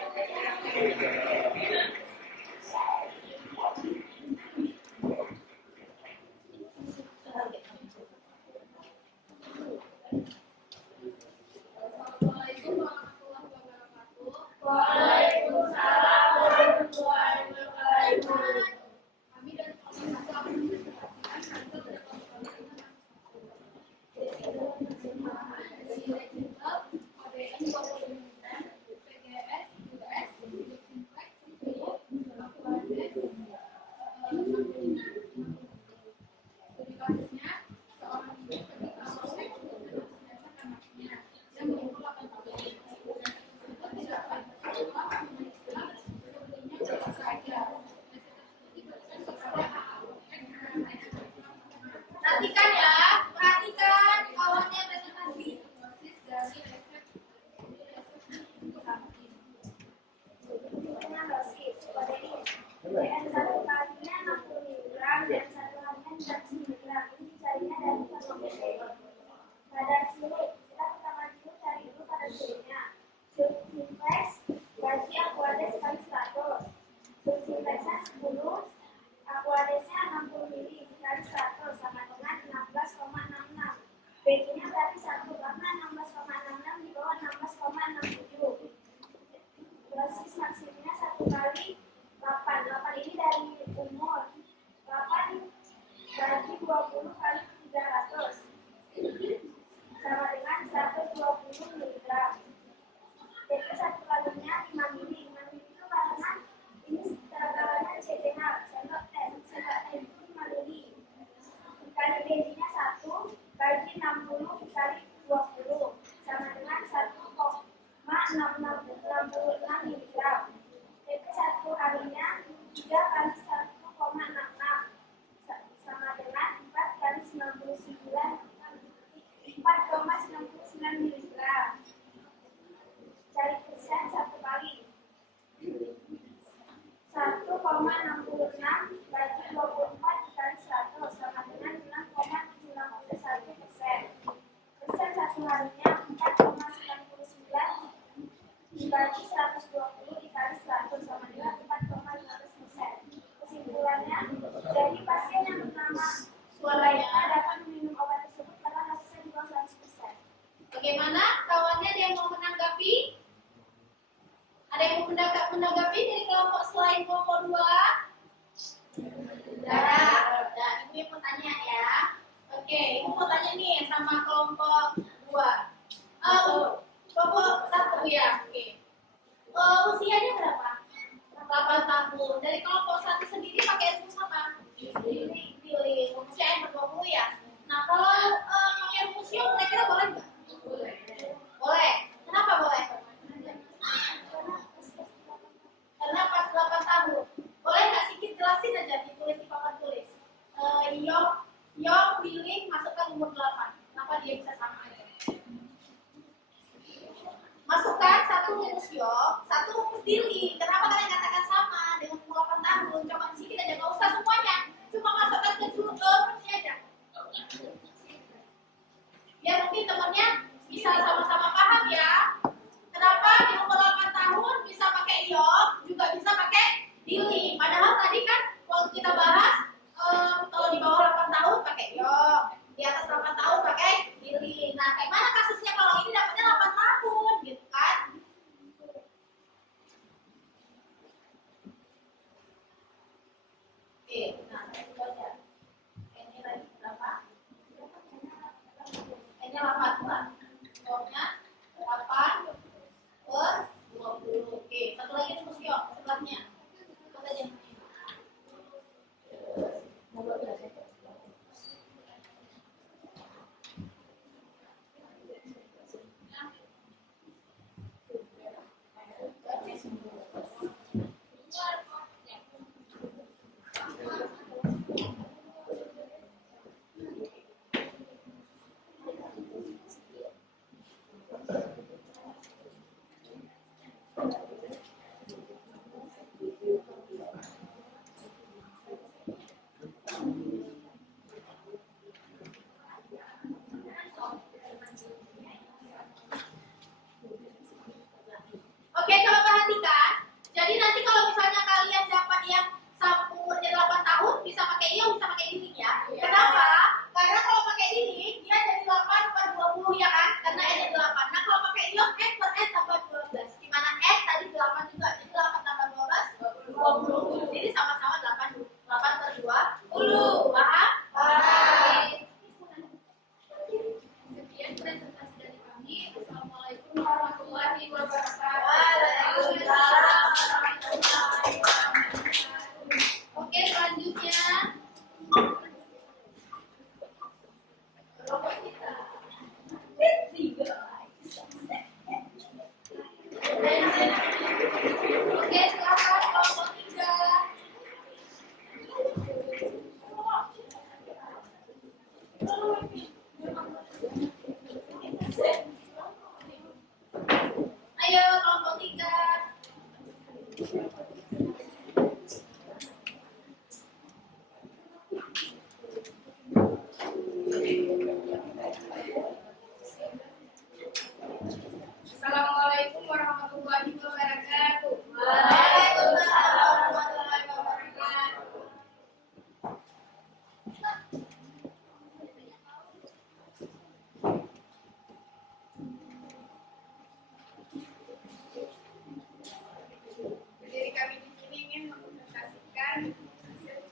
Assalamualaikum warahmatullahi wabarakatuh. Waalaikumsalam warahmatullahi wabarakatuh. Kami dari kelompok 1 akan mempresentasikan hasil dari kelompok ABN 20 mg, PGS, US, Simplex, 10, Aquades, 65. Studi kasusnya, seorang ibu ketika awalnya untuk menjelaskan anaknya yang berumur 8 tahun. Tersebut tidak dapat sekolah memeriksa sepertinya tidak saja. Nantikan ya, perhatikan kawannya presentasi. Dosis dari resep Dengan dosis pada ini DN 1 kalinya 60 mg dan 1 kalinya 100 mg. Ini dicarinya dari farmakopedia. Kadar sirup kita pertama dulu cari dulu kadar sirupnya. Sirup simplex berarti Aquades kali 100. Sirup simplexnya 10, Aquadesnya 60 ml dikali 100 sama dengan 16,66. B-nya berarti 1 karena 16,66 di bawah 16,67. Dosis maksimumnya 1 kali 8. 8 ini dari umur. 8 bagi 20 kali 300 sama dengan 120 mg. Jadi 1 kalinya 5 mili. 5 mili itu karena ini takarannya CTH. Sendok teh itu 5 mili. Dikali B-nya 1 bagi 60 dikali 20 sama dengan 1,66 mg. PP 1 harinya 3 kali 1,66 sama dengan 4 miligram. Cari persen 1 kali. 1,66 bagi 24 dikali 100 sama dengan 6,761%. Persen satu harinya 4,99 dibagi 120 dikali 100 sama dengan 4,15%. Kesimpulannya, jadi pasien yang bernama Suaranya dapat meminum obat tersebut karena hasilnya di bawah 100%. Bagaimana kawannya, ada yang mau menanggapi? Ada yang mau menanggapi dari kelompok selain kelompok 2? Nah, ibu yang mau tanya ya. Oke, ibu mau tanya nih sama kelompok 2. Kelompok 1 ya. Oke. Usianya berapa? 8 tahun. Dari kelompok 1 sendiri pakai rumus apa? Pilih. Rumusnya M20 ya. Nah, kalau pakai rumusnya kira-kira boleh nggak? Boleh. Kenapa boleh? Karena pas 8 tahun. Boleh nggak sedikit jelasin aja, ditulis di papan tulis. Yong pilih masukkan umur 8. Kenapa dia bisa sama aja? Masukkan satu rumus Yong, satu rumus Dili. Kenapa kalian katakan sama dengan umur 8 tahun? Coba di sini aja, nggak usah semuanya. Cuma masukkan ke rumusnya aja. Biar mungkin temannya bisa sama-sama paham ya. Kenapa di umur 8 tahun bisa pakai Yong, juga bisa pakai Dili. Padahal tadi kan waktu kita bahas kalau di bawah 8 tahun pakai Yong, di atas 8 tahun pakai Dili. Nah, kayak mana kasusnya kalau ini dapatnya 8 tahun gitu kan? Oke, nah itu aja. Ini tadi berapa? Ini 8 kan? Yongnya 8 per 20. Oke, satu lagi rumus Yong sebelahnya. Apa saja? Oke, coba perhatikan. Jadi nanti kalau misalnya kalian dapat yang sama umurnya 8 tahun, bisa pakai Yong, bisa pakai Dili ya. Kenapa? Karena kalau pakai Dili, dia jadi 8 per 20 ya kan? Karena N nya 8. Nah, kalau pakai Yong, N per N tambah 12. Dimana N tadi 8 juga. Jadi 8 tambah 12, 20. Jadi sama-sama 8 per 20. Paham? Paham. Sekian presentasi dari kami. Assalamualaikum warahmatullahi wabarakatuh. Oke, selanjutnya. Oke, silakan kelompok 3. Ayo kelompok 3. Assalamualaikum warahmatullahi wabarakatuh. Waalaikumsalam warahmatullahi wabarakatuh. Jadi kami di sini ingin mempresentasikan hasil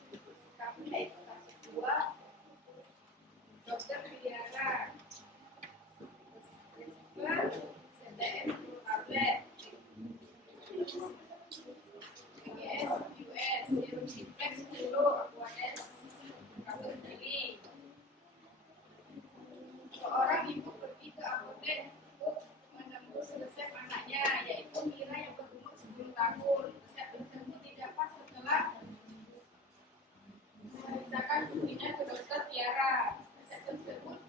kami yaitu kasus 2 Dokter Biara CTM 10 tablet US serum simplex 10 Aquades kasus Dili. Seorang ibu pergi ke apotek untuk menembus resep anaknya yaitu Mira yang berumur 10 tahun. Resep tersebut didapat setelah memeriksakan kunjungan ke dokter Tiara. Resep tersebut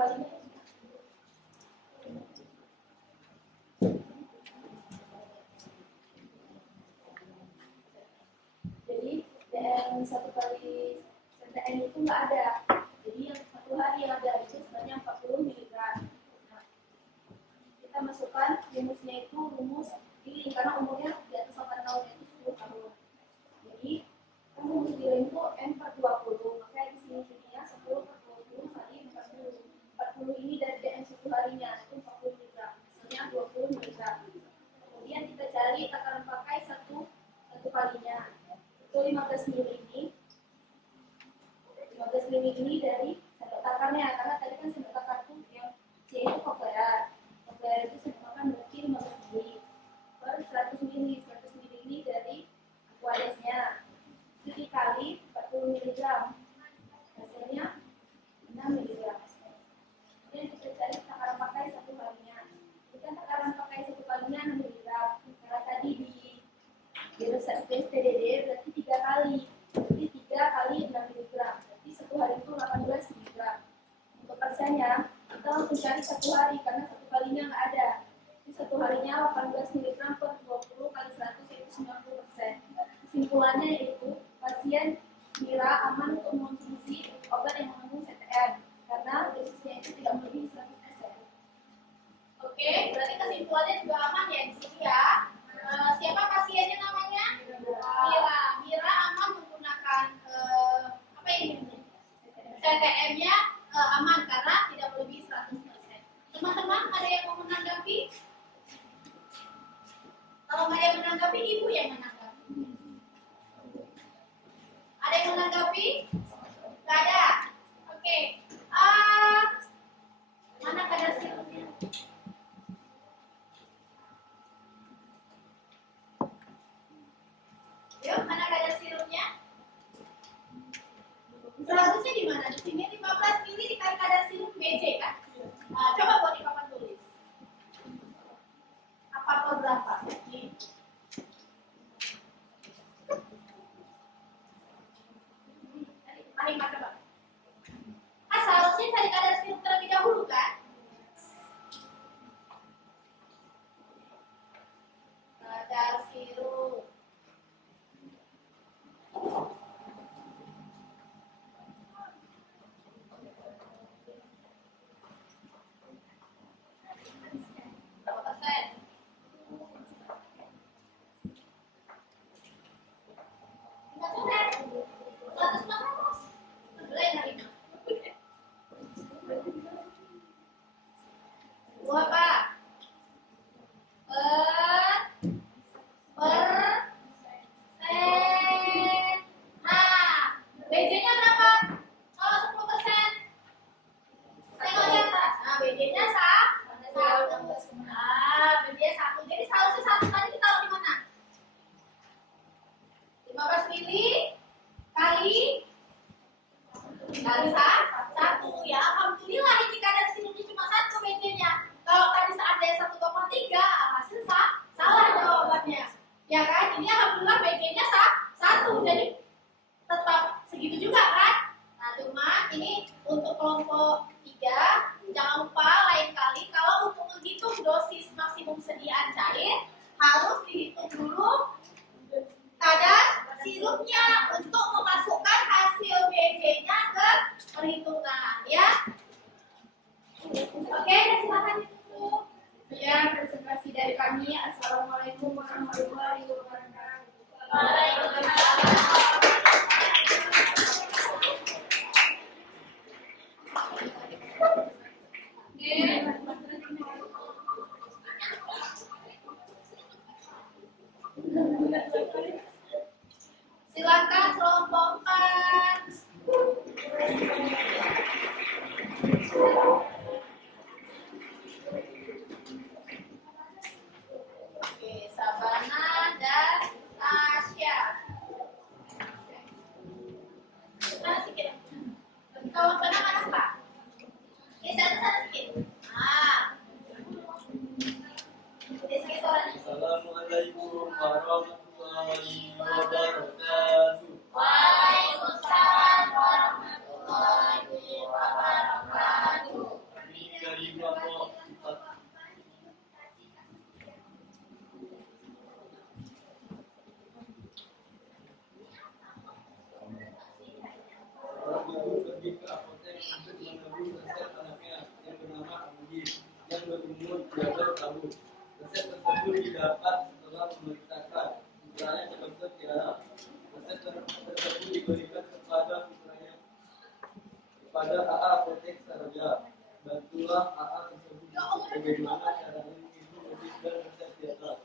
kalinya. Jadi DM 1 kali CTN itu nggak ada. Jadi yang 1 hari yang ada itu sebenarnya 40 mg. Nah, kita masukkan rumusnya itu rumus giling karena umurnya di atas 8 tahun itu 10 tahun. Jadi rumus giling itu N per 20. Makanya di sini sininya 10 per 20 kali 40. 40 ini dari DM 1 harinya itu 40 mg. Hasilnya 20 mg. Kemudian kita cari takaran pakai satu kalinya. Itu 15 ml ini. 15 ml ini dari sendok takarnya karena tadi kan sendok takar itu yang C itu koplear. Koplear itu sendok makan berarti 15 ml per 100 ml. 100 ml ini dari aquadesnya. Itu dikali 40 mg. Hasilnya 6 mg. Kemudian kita cari takaran pakai satu kalinya. Ini kan takaran pakai satu kalinya 6 mg. Karena tadi di resep PSTDD berarti 3 kali. Jadi 3 kali 6 mg. Berarti 1 hari itu 18 mg. Untuk persennya, kita langsung cari 1 hari karena 1 kalinya nggak ada. Jadi 1 harinya 18 mg per 20 kali 100 yaitu 90%. Kesimpulannya yaitu pasien Mira aman untuk mengonsumsi obat yang mengandung CTN karena dosisnya itu tidak melebihi 100%. Oke, berarti kesimpulannya juga aman ya di sini ya. Siapa pasiennya namanya? Mira. Mira aman menggunakan apa ini? CTM-nya aman karena tidak melebihi 100%. Teman-teman ada yang mau menanggapi? Kalau nggak ada yang menanggapi, ibu yang menanggapi. Ada yang menanggapi? Nggak ada. Oke. Mana kadar sirupnya? Yuk, mana kadar sirupnya? Seharusnya di mana? Di sini 15 ml dikali kadar sirup BJ kan? Coba buat di papan tulis. Apa atau berapa? Mari coba. Seharusnya cari kadar sirup terlebih dahulu kan? Kadar sirup. Berapa persen? 2 Pak. Nah, BJ-nya berapa? Kalau 10%. Tengok di atas. Nah, BJ-nya 1. Nah, BJ-nya 1. Jadi seharusnya 1 tadi kita taruh di mana? 15 mili kali 1. Ya, alhamdulillah ini kadar sirupnya cuma 1 BJ-nya. Kalau tadi seandainya 1,3, hasil salah jawabannya. Ya kan? Ini alhamdulillah BJ-nya 1. Jadi tetap segitu juga kan? Nah, cuma ini untuk kelompok 3, jangan lupa lain kali kalau untuk menghitung dosis maksimum sediaan cair harus dihitung dulu kadar sirupnya untuk memasukkan hasil BJ-nya ke perhitungan ya. Oke, silakan ditutup. Ya, presentasi dari kami. Assalamualaikum warahmatullahi wabarakatuh. Waalaikumsalam. Silakan kelompok 4. Oke, Sabana dan Tasya. pergi ke apotek untuk menebus resep anaknya yang bernama Abudi yang berumur 12 tahun. Resep tersebut didapat setelah memeriksakan putranya ke dokter Tiara. Resep tersebut diberikan kepada AA Apotek Saraja. Bantulah AA tersebut bagaimana caranya ibu memberikan resep di atas.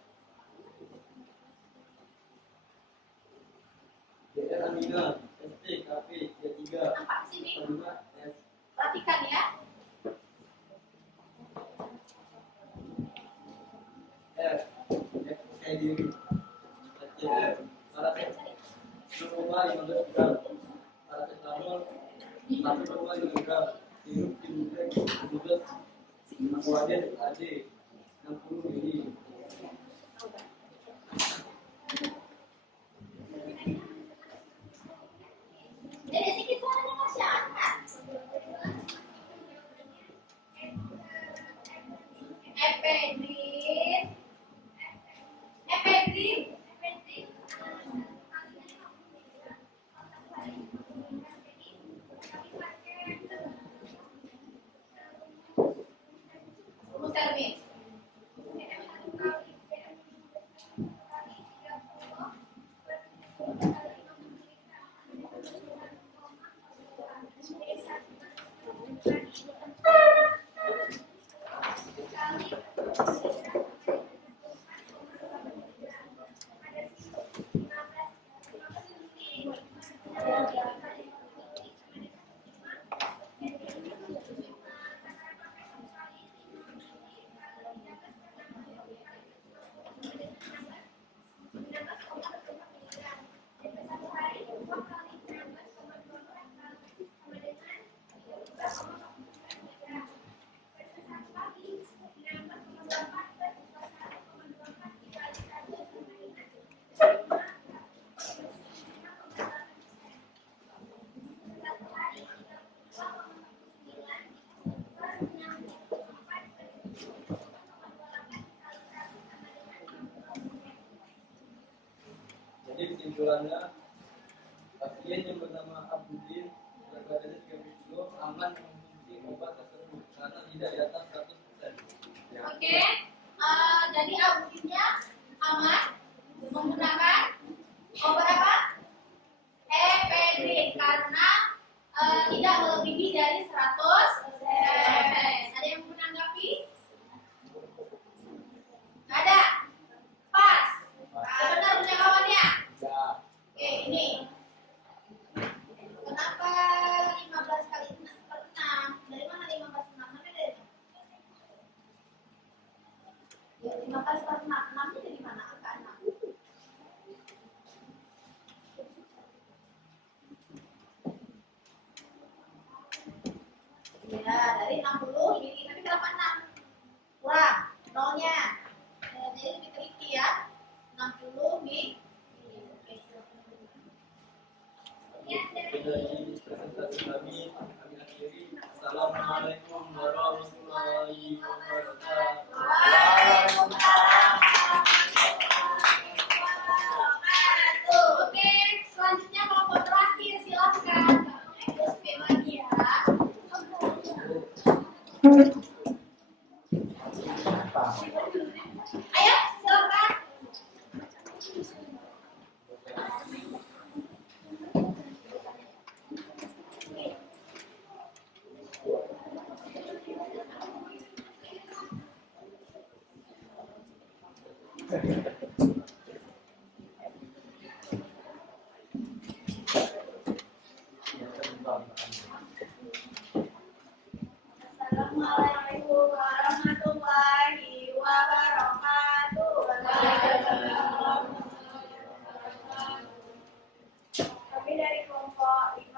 DR Amina, STKP, D3, Nampak sini? 5, S. Perhatikan ya. F. Kayak diri. CF. Narkoba 15 gram. Paracetamol 1,5 gram. Sirup Kinubrek 17. Aquaden AD 60 ml. Dari sini suaranya masih angkat. Epedrin. Rumus termis. Jadi kesimpulannya, pasien yang bernama Abdudin berat badannya 30 kilo aman mengkonsumsi obat tersebut karena tidak di atas 100%. Ya. Oke. Jadi auditnya aman menggunakan obat apa? Epedrin karena tidak melebihi dari 100. Ada yang menanggapi? Nggak ada. Pas. Benar punya kawannya. Ya. Oke, ini. Kenapa 15 kali 6? Dari mana 15 6? Mana dari mana? Ya, 15 per 6. 6-nya dari mana? Angka 6. Ya, dari 60 ini. Tapi kenapa 6? Kurang. Nolnya. Jadi lebih teliti ya. 60 mil. Dari presentasi kami akhiri. Assalamualaikum warahmatullahi wabarakatuh. Oke, selanjutnya kelompok terakhir silahkan. Terus lagi ya. Ayo, silakan. Assalamualaikum warahmatullahi wabarakatuh. Kami dari kelompok 5,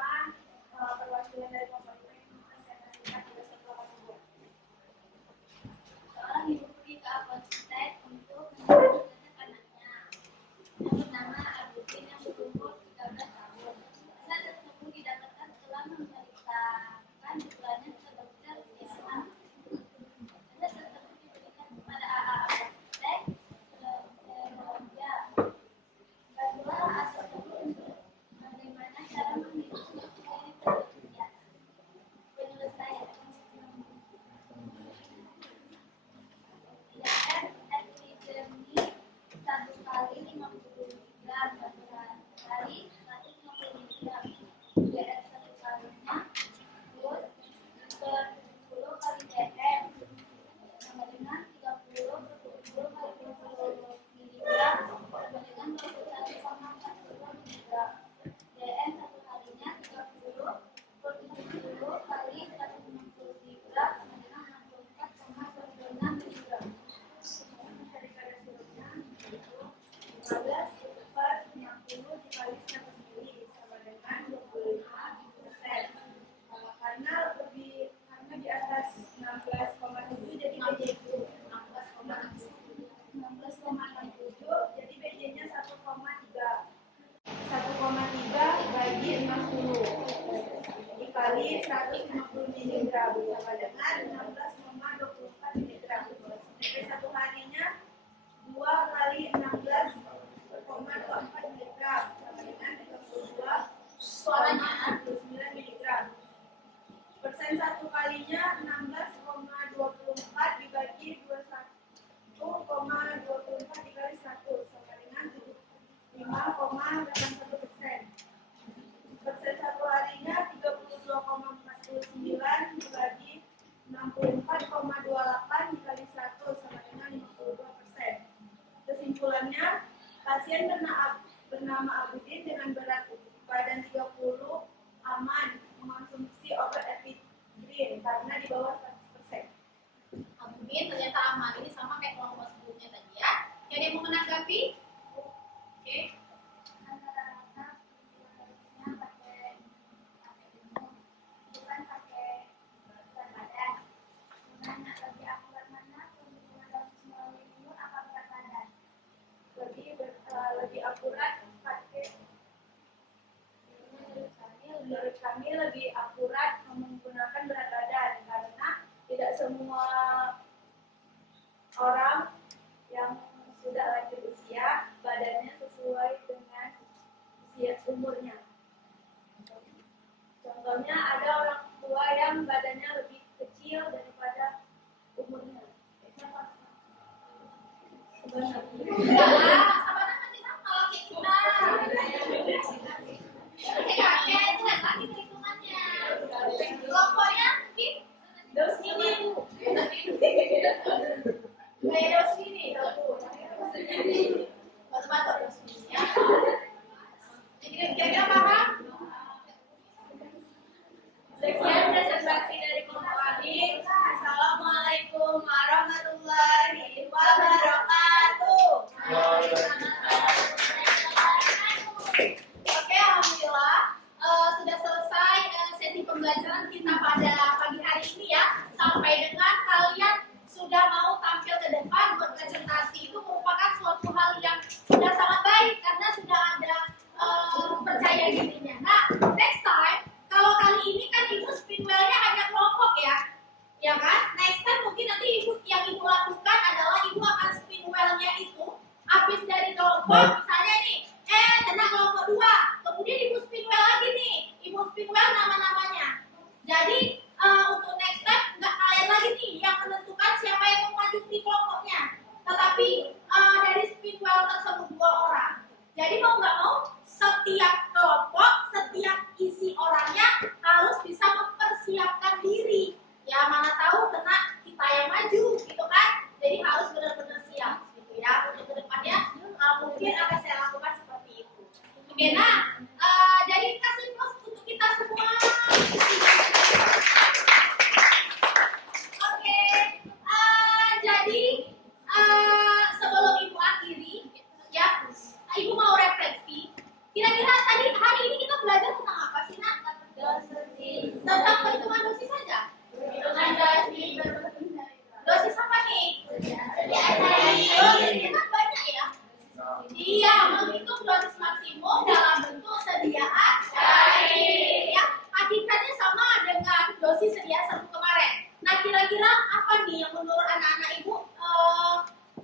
perwakilan dari kelompok 5 yang mempresentasikan tugas kelompok 2. Seorang ibu pergi ke apotek untuk mendapatkan anak 150 mg sama dengan 16,24 mg. TP satu harinya 2 kali 16,24 mg sama dengan 32,29 mg. Persen satu kalinya 16,24 dibagi 21,24 dikali 100 sama dengan 5,81 persen. Persen satu harinya 32,49 dibagi 64,28 dikali 100 sama dengan 52 persen. Kesimpulannya, pasien bernama Abudin dengan berat badan 30 aman mengonsumsi obat epidrin karena di bawah 100%. Abudin ternyata aman. Ini sama kayak kelompok sebelumnya tadi ya. Jadi mau menanggapi? Oke. Rata-rata harusnya pakai minum, bukan pakai berat badan. Sebenarnya lebih akurat mana penggunaan dosis melalui minum apa berat badan? Lebih akurat pakai menurut kami lebih akurat menggunakan berat badan karena tidak semua orang yang sudah lanjut usia badannya sesuai dengan usia umurnya. Contohnya ada orang tua yang badannya lebih kecil daripada umurnya. Sabana nanti sama kayak kita. Kakek itu nggak sakit hitungannya. Kelompoknya mungkin Dos ini Bu. kayak dos ini. Batu-batu dos ini ya. Jadi kira-kira paham? Sekian presentasi dari kelompok adik. Assalamualaikum warahmatullahi wabarakatuh. Oke, alhamdulillah sudah selesai sesi pembelajaran kita pada pagi hari ini ya. Sampai dengan kalian sudah mau tampil ke depan buat presentasi, itu merupakan suatu hal yang sudah sangat baik karena sudah ada percaya dirinya. Nah, next time kalau kali ini kan ibu spinwellnya hanya kelompok ya kan? Next time mungkin nanti yang ibu lakukan adalah ibu akan spinwellnya itu habis dari kelompok, misalnya nih, kena kelompok 2, kemudian ibu spinwell lagi nih, ibu spinwell nama-namanya. Jadi untuk next step nggak kalian lagi nih yang menentukan siapa yang mau maju di kelompoknya, tetapi dari spinwell tersebut 2 orang. Jadi mau nggak mau setiap kelompok, setiap isi orangnya harus bisa mempersiapkan diri. Ya mana tahu kena kita yang maju, gitu kan? Jadi harus benar-benar siap, gitu ya. Untuk kedepannya mungkin akan saya lakukan seperti itu. Oke, nah jadi kasih plus untuk kita semua. Oke, jadi sebelum ibu akhiri, ya, ibu mau refleksi. Kira-kira tadi hari ini kita belajar tentang apa sih, Nak? Tentang perhitungan dosis saja. Perhitungan dosis apa nih? Dosis kita banyak ya. Iya, menghitung dosis maksimum dalam bentuk sediaan cair. Ya, hakikatnya sama dengan dosis sedia seru kemarin. Nah, kira-kira apa nih yang menurut anak-anak ibu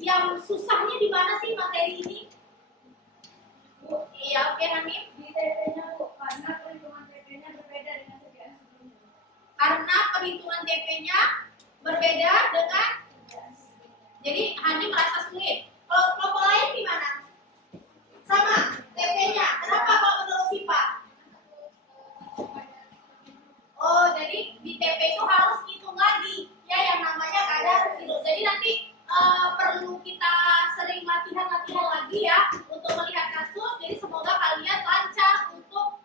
yang susahnya di mana sih materi ini? Bu, iya, oke Hanif. Di TP-nya Bu, karena perhitungan TP-nya berbeda dengan sediaan sebelumnya. Karena perhitungan TP-nya berbeda dengan, jadi Hanif merasa sulit. Kalau kelompok lain gimana? Sama TP-nya. Kenapa kalau menurut Sipa? Oh, jadi di TP itu harus hitung lagi ya yang namanya kadar kilo. Jadi nanti perlu kita sering latihan-latihan lagi ya untuk melihat kasus. Jadi semoga kalian lancar untuk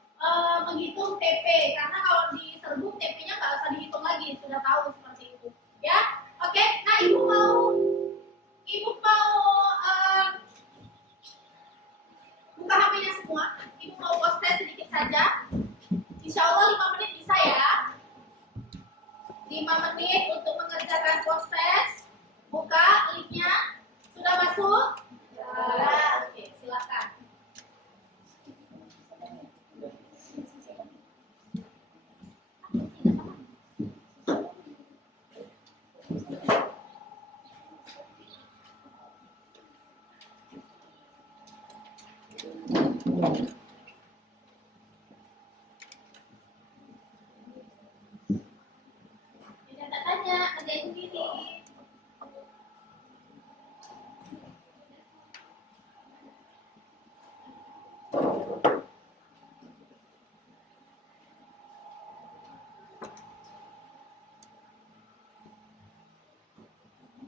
menghitung TP karena kalau di serbuk TP-nya nggak usah dihitung lagi, sudah tahu seperti itu. Ya, oke. Nah, ibu mau buka HP-nya semua. Ibu mau post test sedikit saja. Insya Allah 5 menit bisa ya. 5 menit untuk mengerjakan post test. Buka linknya. Sudah masuk? Ya. Oke, silakan. Jangan tak tanya, kerjain sendiri.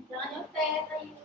Jangan nyontek, Ayu.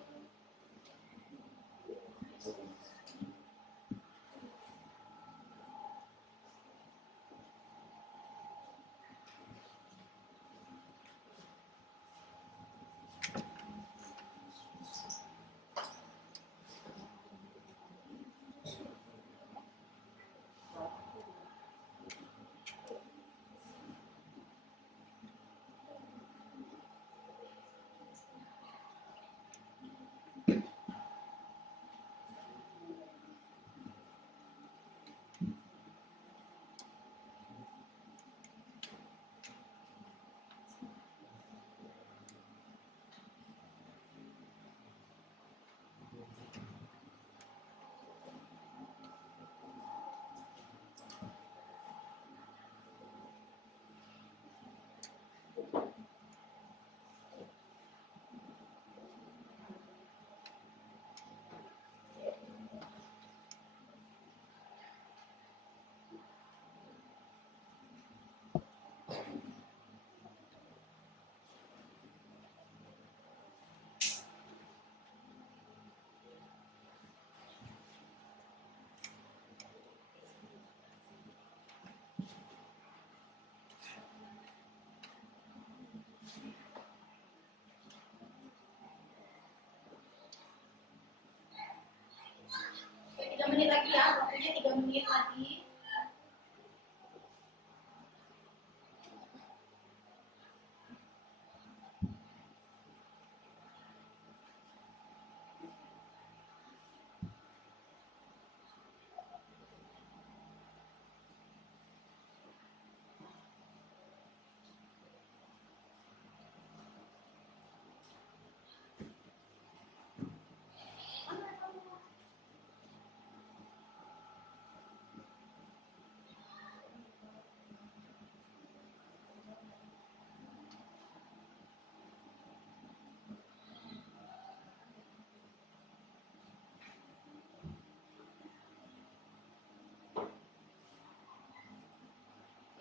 Oke, 3 menit lagi ya, waktunya 3 menit lagi.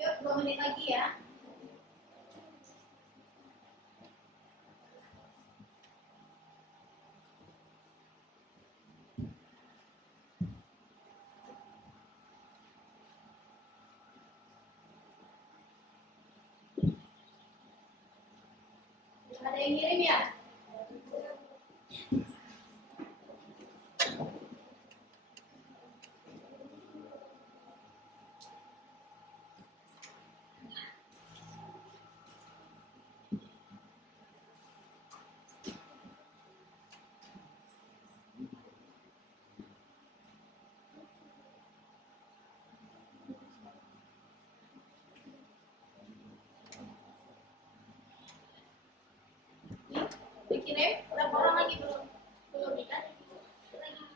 Yuk, 2 menit lagi ya. Ada yang ngirim ya? Dikirim, berapa orang lagi belum? Belum nih kan? Lagi.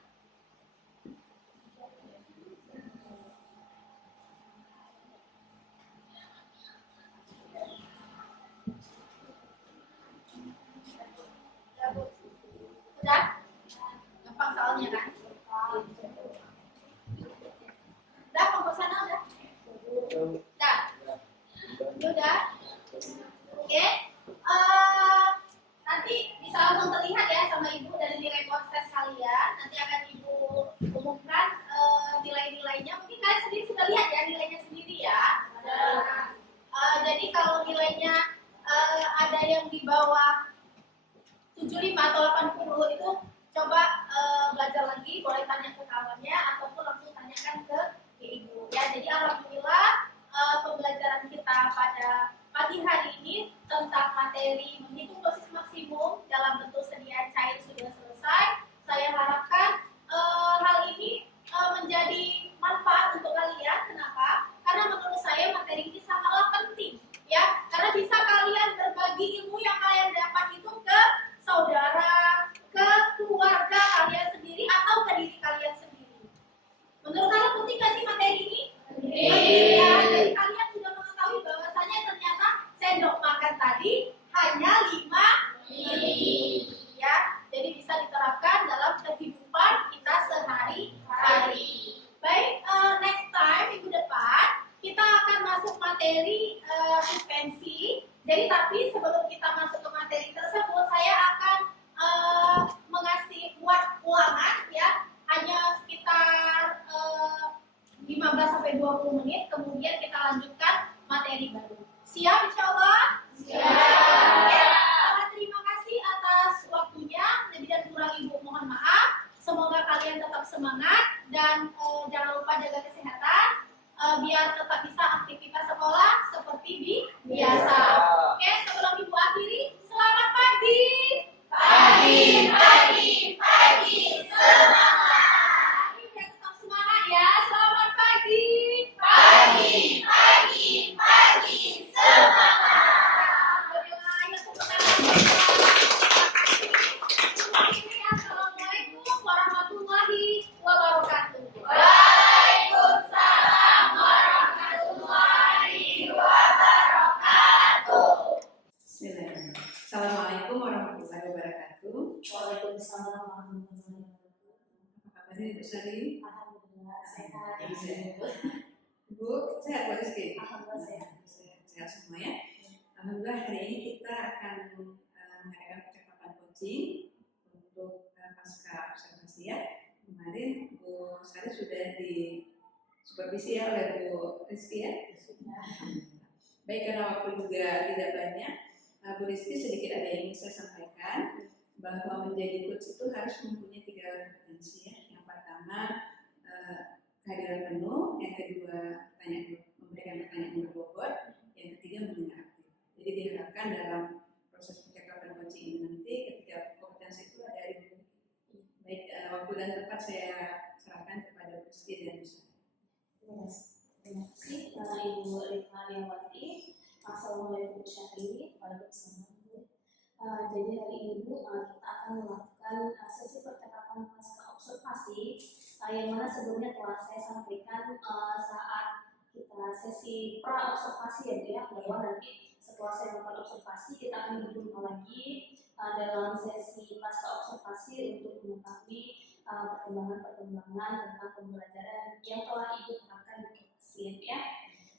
Udah? Gampang soalnya kan? Udah, kelompok sana udah? Udah? Udah? Oke. Nanti bisa langsung terlihat ya sama Ibu dari nilai tes kalian. Nanti akan Ibu umumkan nilai-nilainya. Mungkin kalian sendiri sudah lihat ya nilainya sendiri ya. Jadi kalau nilainya ada yang di bawah 75 atau 80 itu coba belajar lagi, boleh tanya ke kawannya ataupun langsung tanyakan ke Ibu ya. Jadi alhamdulillah pembelajaran kita pada pagi hari ini tentang materi menghitung dosis maksimum dalam bentuk sedia cair sudah selesai. Saya harapkan hal ini menjadi manfaat untuk kalian. Kenapa? Karena menurut saya materi ini sangatlah penting ya, karena bisa kalian berbagi ilmu yang kalian dapat itu ke saudara, ke keluarga kalian sendiri atau ke diri kalian sendiri. Menurut kalian Jadi tapi sebelum kita masuk ke materi tersebut, saya akan mengasih buat ulangan ya, hanya sekitar 15-20 menit, kemudian kita lanjutkan materi baru. Siap insya Allah? Siap. Ya, terima kasih atas waktunya. Lebih dan kurang Ibu mohon maaf. Semoga kalian tetap semangat dan jangan lupa jaga kesehatan biar tetap bisa aktivitas sekolah seperti biasa. Oke, sebelum Ibu akhiri, selamat pagi. Pagi, semangat. Biar tetap semangat ya. Selamat pagi. Semangat. Alhamdulillah, ya tepuk tangan. Assalamualaikum warahmatullahi wabarakatuh. Waalaikumsalam warahmatullahi wabarakatuh. Bismillahirrahmanirrahim. Assalamualaikum warahmatullahi wabarakatuh. Waalaikumsalam warahmatullahi wabarakatuh. Apa kabarnya Ibu Sari? Alhamdulillah sehat. Ibu sehat Bu Rizky? Alhamdulillah sehat. Sehat semua ya. Alhamdulillah hari ini kita akan mengadakan percakapan coaching untuk pasca observasi ya. Kemarin Bu Sari sudah di supervisi ya oleh Bu Rizky ya. Baik, karena waktu juga tidak banyak, Bu Rizky sedikit ada yang ingin saya sampaikan bahwa menjadi coach itu harus mempunyai 3 kompetensi ya. Yang pertama kehadiran penuh, yang kedua memberikan pertanyaan yang berbobot, yang ketiga mendengar aktif. Jadi diharapkan dalam proses percakapan coaching ini nanti ketiga kompetensi itu ada di baik waktu dan tempat saya serahkan kepada Bu Rizky dan Bu Sari. Terima kasih Ibu Rifna Liawati. Assalamualaikum Syahri. Waalaikumsalam. Jadi hari ini Bu, kita akan melakukan sesi percakapan pasca observasi yang mana sebelumnya telah saya sampaikan saat kita sesi pra observasi ya Bu ya, bahwa nanti setelah saya melakukan observasi kita akan berjumpa lagi dalam sesi pasca observasi untuk mengetahui perkembangan-perkembangan tentang pembelajaran yang telah Ibu terapkan di kelas ya.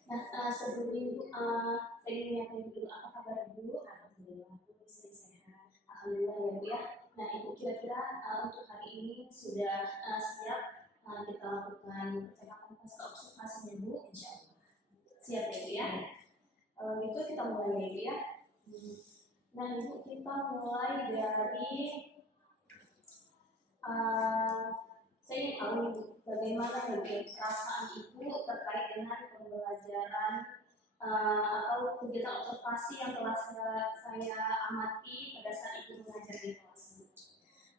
Nah, sebelum Ibu, saya ingin menyampaikan dulu apa kabar Ibu? Alhamdulillah, Ibu sehat. Alhamdulillah ya Bu ya. Nah, Ibu kira-kira untuk hari ini sudah siap kita lakukan percakapan pasca observasinya Bu? Insya Allah. Siap ya Bu ya? Kalau gitu kita mulai ya Bu ya. Nah, Ibu kita mulai dari saya ingin tahu Ibu, bagaimana perasaan Ibu terkait dengan pembelajaran atau kegiatan observasi yang telah saya amati pada saat Ibu mengajar di kelas.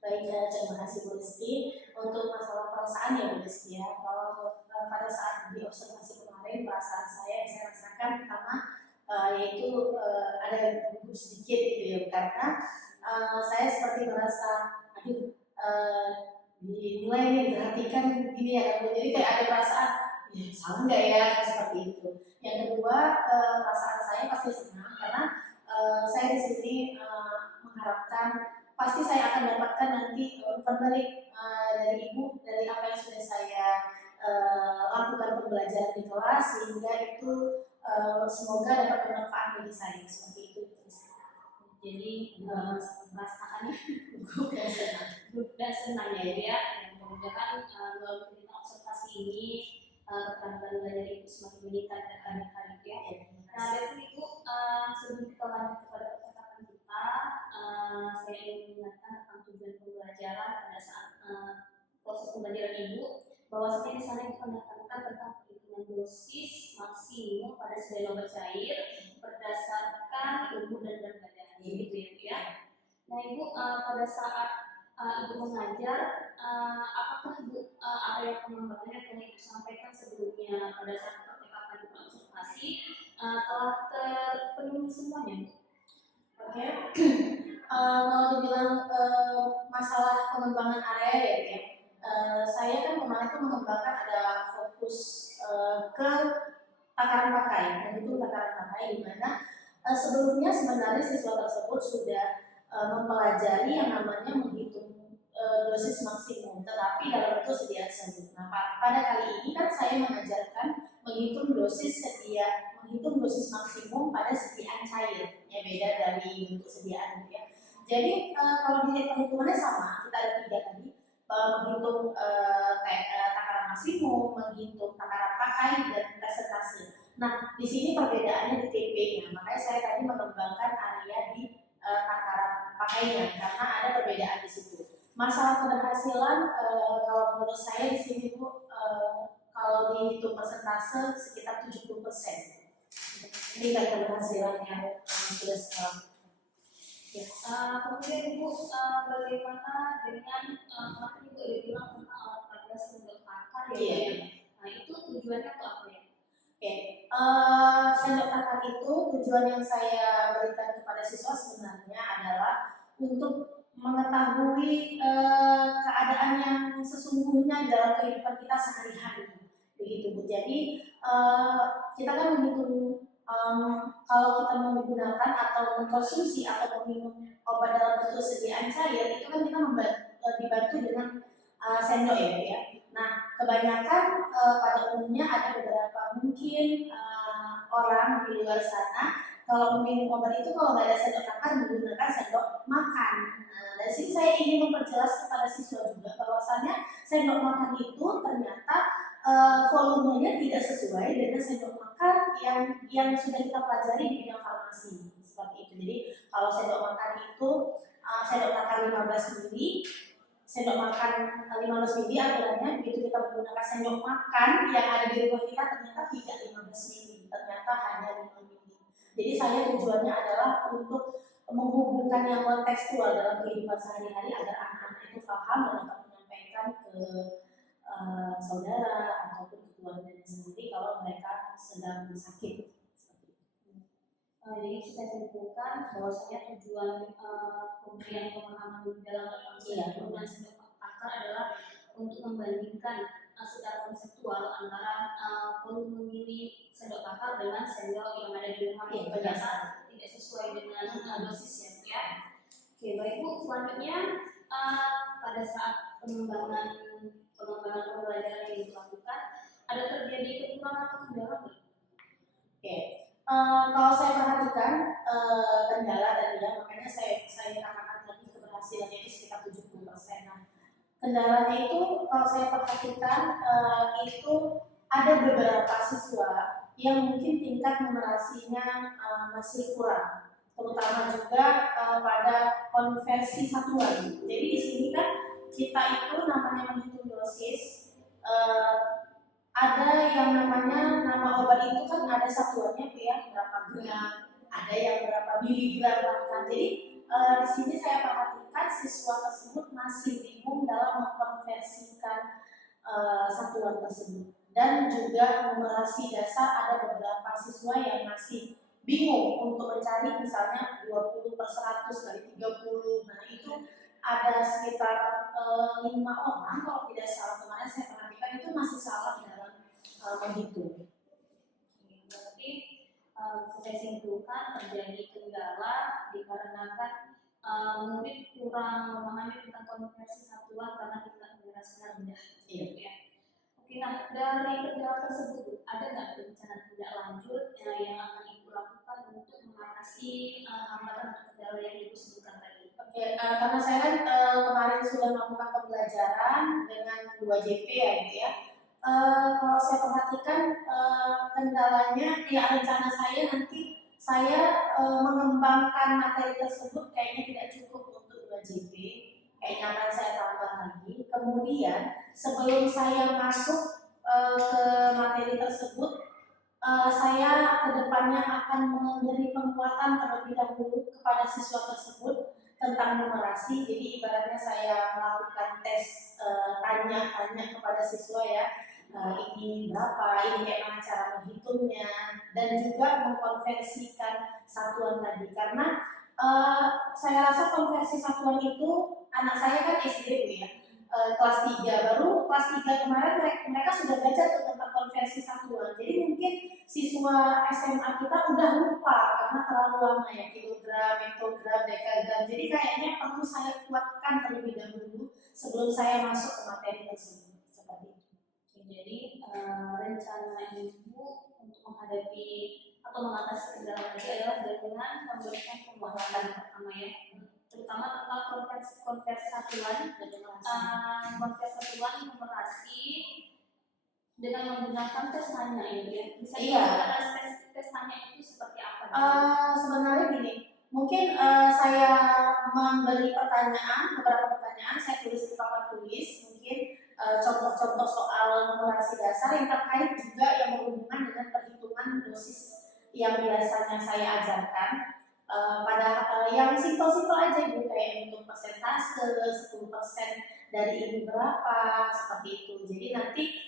Baik, terima kasih Bu Rizky. Untuk masalah perasaan ya Bu Rizky ya, kalau pada saat di observasi kemarin perasaan saya yang saya rasakan pertama yaitu ada gugup sedikit gitu ya, karena saya seperti merasa aduh dinilai nih, diperhatikan gini ya, jadi kayak ada perasaan ya salah nggak ya, seperti itu. Yang kedua perasaan saya pasti senang karena saya di sini mengharapkan pasti saya akan dapatkan nanti umpan balik dari Ibu dari apa yang sudah saya lakukan pembelajaran di kelas, sehingga itu semoga dapat bermanfaat bagi saya, seperti itu. Jadi perasaannya gugup dan senang ya Bu ya. Mudah-mudahan melalui kegiatan observasi ini keterampilan belajar Ibu semakin meningkat dan hari ya. Nah, dari Ibu sebelum kita lanjut kepada percakapan kita, saya ingin mengingatkan tentang tujuan pembelajaran pada saat proses pembelajaran Ibu, bahwasanya di sana kita menekankan tentang perhitungan dosis maksimum pada sebuah obat cair berdasarkan ilmu dan berat badan, gitu ya Bu ya. Nah Ibu, pada saat Ibu mengajar, apakah Ibu area pengembangan yang telah Ibu sampaikan sebelumnya pada saat percakapan observasi telah terpenuhi semuanya Bu? Oke. Kalau dibilang masalah pengembangan area ya, saya kan kemarin itu mengembangkan ada fokus ke takaran pakai, dan itu takaran pakai di mana sebelumnya sebenarnya siswa tersebut sudah mempelajari yang namanya menghitung dosis maksimum, tetapi dalam bentuk sediaan serbuk. Nah, pada kali ini kan saya mengajarkan menghitung dosis maksimum pada sediaan cair. dari bentuk sediaan gitu ya. Jadi kalau di perhitungannya sama, kita ada 3 tadi, menghitung takaran maksimum, menghitung takaran pakai dan presentasi. Nah, di sini perbedaannya di TP-nya, makanya saya tadi mengembangkan area di takaran pakainya karena ada perbedaan di situ. Masalah keberhasilan, kalau menurut saya di sini Bu, kalau dihitung persentase sekitar 70%. Tingkat keberhasilannya sudah sekarang. Ya, kemudian Ibu, bagaimana dengan kemarin juga dibilang tentang alat peraga sendok akar ya? Iya. Nah, itu tujuannya untuk apa ya? Oke, sendok makan itu tujuan yang saya berikan kepada siswa sebenarnya adalah untuk mengetahui keadaan yang sesungguhnya dalam kehidupan kita sehari-hari, begitu Bu. Jadi kita kan menghitung kalau kita menggunakan atau mengkonsumsi atau meminum obat dalam bentuk sediaan cair itu kan kita dibantu dengan sendok ya. Nah, kebanyakan pada umumnya ada beberapa mungkin orang di luar sana kalau meminum obat itu kalau nggak ada sendok makan menggunakan sendok makan. Nah, dari sini saya ingin memperjelas kepada siswa juga bahwasanya sendok makan itu ternyata volumenya tidak sesuai dengan sendok makan yang sudah kita pelajari di bidang farmasi seperti itu. Jadi kalau sendok makan itu sendok makan 15 ml, sendok makan 15 ml aturannya begitu kita menggunakan sendok makan yang ada di rumah kita ternyata tidak 15 ml, ternyata hanya 5 ml. Jadi saya tujuannya adalah untuk menghubungkan yang kontekstual dalam kehidupan sehari-hari agar anak-anak itu paham dan dapat menyampaikan ke saudara ataupun ke keluarganya sendiri kalau mereka sedang sakit. Jadi saya simpulkan bahwasanya tujuan pemberian pemahaman dalam penggunaan sendok akar adalah untuk membandingkan secara konseptual antara volume mili sendok akar dengan sendok yang ada di rumah yang ternyata tidak sesuai dengan dosis ya. Oke, baik Bu. Selanjutnya pada saat pengembangan pembelajaran yang dilakukan ada terjadi kekurangan atau kendala? Oke. Kalau saya perhatikan kendala tadi ya, makanya saya katakan tadi keberhasilannya itu sekitar 70%. Nah, kendalanya itu kalau saya perhatikan itu ada beberapa siswa yang mungkin tingkat numerasinya masih kurang, terutama juga pada konversi satuan. Jadi di sini kan kita itu namanya menghitung dosis. Ada yang namanya nama obat itu kan ada satuannya ya, berapa gram, ada yang berapa miligram bahkan. Jadi di sini saya perhatikan siswa tersebut masih bingung dalam mengkonversikan satuan tersebut. Dan juga numerasi dasar ada beberapa siswa yang masih bingung untuk mencari misalnya 20/100 kali 30. Nah itu ada sekitar 5 orang kalau tidak salah kemarin saya perhatikan itu masih salah dalam menghitung. Berarti saya simpulkan terjadi kendala dikarenakan murid kurang memahami tentang konversi satuan karena tingkat numerasinya rendah. Iya. Ya. Oke, nah dari kendala tersebut ada nggak rencana tindak lanjut yang akan Ibu lakukan untuk mengatasi hambatan atau kendala yang Ibu sebutkan tadi? Oke, karena saya kan kemarin sudah melakukan pembelajaran dengan 2 JP ya Bu ya. Kalau saya perhatikan kendalanya ya rencana saya nanti saya mengembangkan materi tersebut kayaknya tidak cukup untuk 2 JP, kayaknya akan saya tambah lagi. Kemudian sebelum saya masuk ke materi tersebut saya kedepannya akan memberi penguatan terlebih dahulu kepada siswa tersebut tentang numerasi. Jadi ibaratnya saya melakukan tes tanya-tanya kepada siswa ya, ini berapa, ini kayak mana cara menghitungnya, dan juga mengkonversikan satuan tadi. Karena saya rasa konversi satuan itu anak saya kan SD Bu ya, kelas 3, baru kelas 3 kemarin mereka sudah belajar tentang konversi satuan. Jadi mungkin siswa SMA kita udah lupa karena terlalu lama ya, kilogram, hektogram, dekagram. Jadi kayaknya perlu saya kuatkan terlebih dahulu sebelum saya masuk ke materi tersebut. Seperti itu. Jadi rencana Ibu untuk menghadapi atau mengatasi kendala tadi adalah dengan memberikan pembahasan pertama ya, terutama tentang konversi satuan numerasi dengan menggunakan tes tanya ya. Bisa dijelaskan tes tanya itu seperti apa? Sebenarnya gini, mungkin saya memberi beberapa pertanyaan, saya tulis di papan tulis, mungkin contoh-contoh soal numerasi dasar yang terkait juga yang berhubungan dengan perhitungan dosis yang biasanya saya ajarkan. Pada yang simpel-simpel aja Ibu, kayak untuk persentase, 10% dari ini berapa, seperti itu. Jadi nanti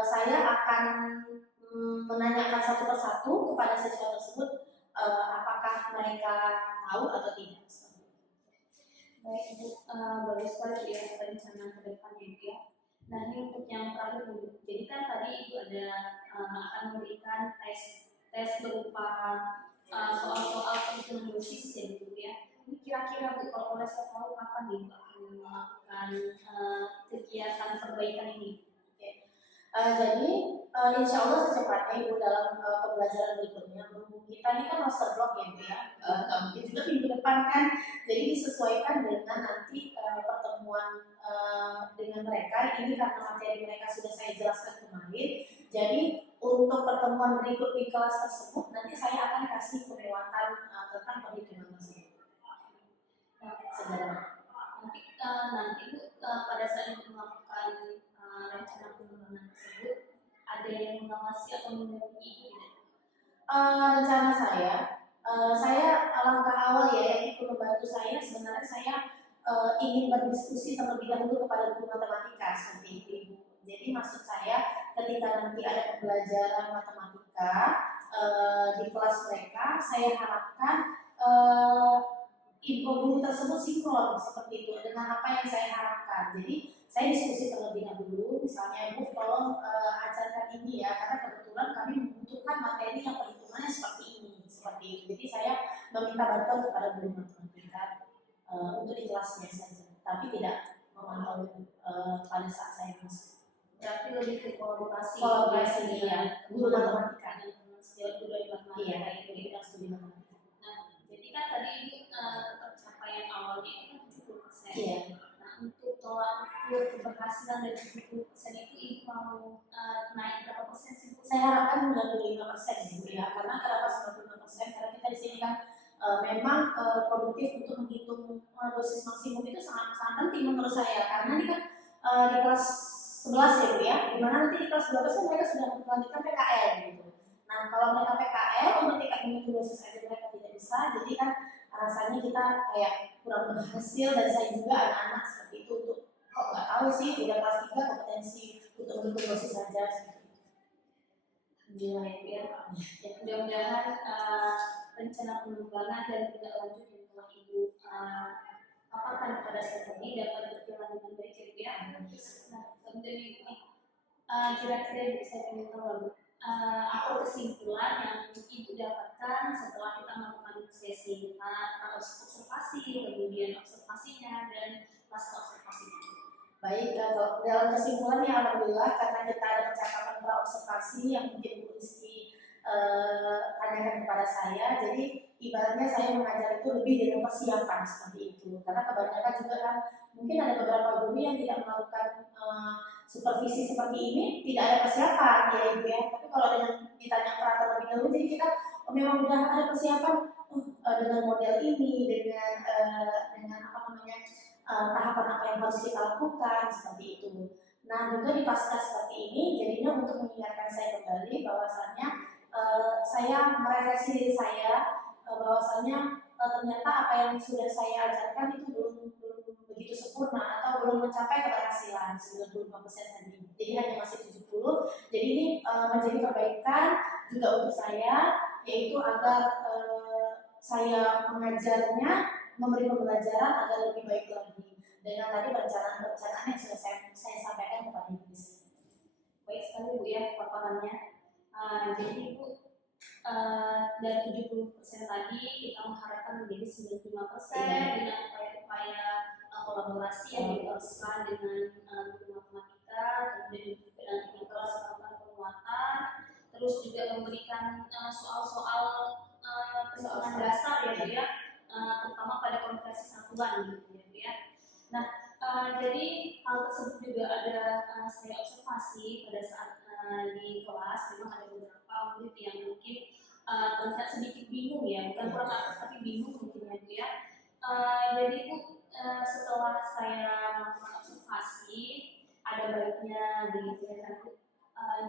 saya akan menanyakan satu persatu kepada siswa tersebut apakah mereka tahu atau tidak. Baik Ibu, bagus sekali ya rencana ke depannya ya. Nah ini untuk yang terakhir Bu, jadi kan tadi Ibu ada akan memberikan tes berupa soal-soal perhitungan dosis ya Bu ya. Ini kira-kira Bu, kalau boleh saya tahu kapan nih Ibu akan melakukan kegiatan perbaikan ini? Jadi insya Allah secepatnya Ibu dalam pembelajaran berikutnya. Kita ini kan master block ya Bu ya, mungkin juga minggu depan kan. Jadi disesuaikan dengan nanti pertemuan dengan mereka. Ini karena materi mereka sudah saya jelaskan kemarin. Jadi untuk pertemuan berikut di kelas tersebut nanti saya akan kasih penguatan tentang perhitungan tersebut. Nanti Bu, pada saat itu melakukan rencana pengembangan tersebut, ada yang mengawasi atau mendampingi tidak? Rencana saya langkah awal ya yang ikut membantu saya, sebenarnya saya ingin berdiskusi terlebih dahulu kepada guru matematika seperti itu Ibu. Jadi maksud saya ketika nanti ada pembelajaran matematika di kelas mereka, saya harapkan info guru tersebut sinkron seperti itu dengan apa yang saya harapkan. Jadi saya diskusi terlebih dahulu, misalnya Ibu tolong ajarkan ini ya, karena kebetulan kami membutuhkan materi yang perhitungannya seperti ini, seperti itu. Jadi saya meminta bantuan kepada guru matematika untuk di kelasnya saja, tapi tidak memantau pada saat saya masuk. Berarti lebih ke kolaborasi ya, guru matematika. Guru matematika. Iya, jadi studi matematika. Nah, jadi kan tadi pencapaian awalnya itu kan 70%. Iya. Nah, untuk tolak ukur keberhasilan dari 70% itu Ibu mau naik berapa persen sih Bu? Saya harapkan 95% gitu ya. Karena kenapa 95%? Karena kita di sini kan memang produktif untuk menghitung dosis maksimum itu sangat penting menurut saya. Karena ini kan di kelas 11 ya Bu ya. Dimana nanti di kelas 12 kan mereka sudah melanjutkan PKL gitu. Nah kalau mereka PKL untuk tingkat menghitung dosis aja mereka tidak bisa. Jadi kan rasanya kita kayak kurang berhasil, dan saya juga anak-anak seperti itu untuk kok nggak tahu sih udah kelas 3 kompetensi untuk menghitung dosis saja. Alhamdulillah ya. Ya mudah-mudahan rencana pengembangan dan tidak lanjut yang telah Ibu paparkan kepada saya tadi dapat berjalan dengan baik ya. Nah kemudian ini kira-kira bisa saya tahu apa kesimpulan yang Ibu dapatkan setelah kita melakukan sesi observasi, kemudian observasinya dan pasca observasinya. Baik, kalau dalam kesimpulannya alhamdulillah karena kita ada percakapan praobservasi yang mungkin Bu Rizky tanyakan kepada saya, jadi ibaratnya saya mengajar itu lebih dengan persiapan seperti itu. Karena kebanyakan juga kan mungkin ada beberapa guru yang tidak melakukan supervisi seperti ini, tidak ada persiapan ya Ibu ya. Tapi kalau dengan ditanya peraturan lebih dahulu, jadi kita memang sudah ada persiapan dengan model ini, dengan apa namanya tahapan apa yang harus kita lakukan seperti itu. Nah juga di pasca seperti ini jadinya untuk mengingatkan saya kembali bahwasannya saya merefleksi diri saya bahwasannya ternyata apa yang sudah saya ajarkan itu belum begitu sempurna atau belum mencapai keberhasilan 95% tadi. Jadi hanya masih 70. Jadi ini menjadi perbaikan juga untuk saya, yaitu agar saya mengajarnya, memberi pembelajaran agar lebih baik lagi dengan tadi perencanaan yang sudah saya sampaikan kepada Ibu. Baik sekali Bu ya paparannya. Jadi Bu dari 70% tadi kita mengharapkan menjadi 95% dengan upaya-upaya kolaborasi yang diteruskan dengan guru matematika, kemudian juga nanti di kelas melakukan penguatan, terus juga memberikan soal-soal perhitungan dasar ya Bu ya, terutama pada konversi satuan gitu ya. Nah, jadi hal tersebut juga ada saya observasi pada saat di kelas. Memang ada beberapa murid yang mungkin terlihat sedikit bingung ya, bukan kurang aktif tapi bingung mungkin ya. Jadi Bu, setelah saya melakukan observasi, ada baiknya dilihat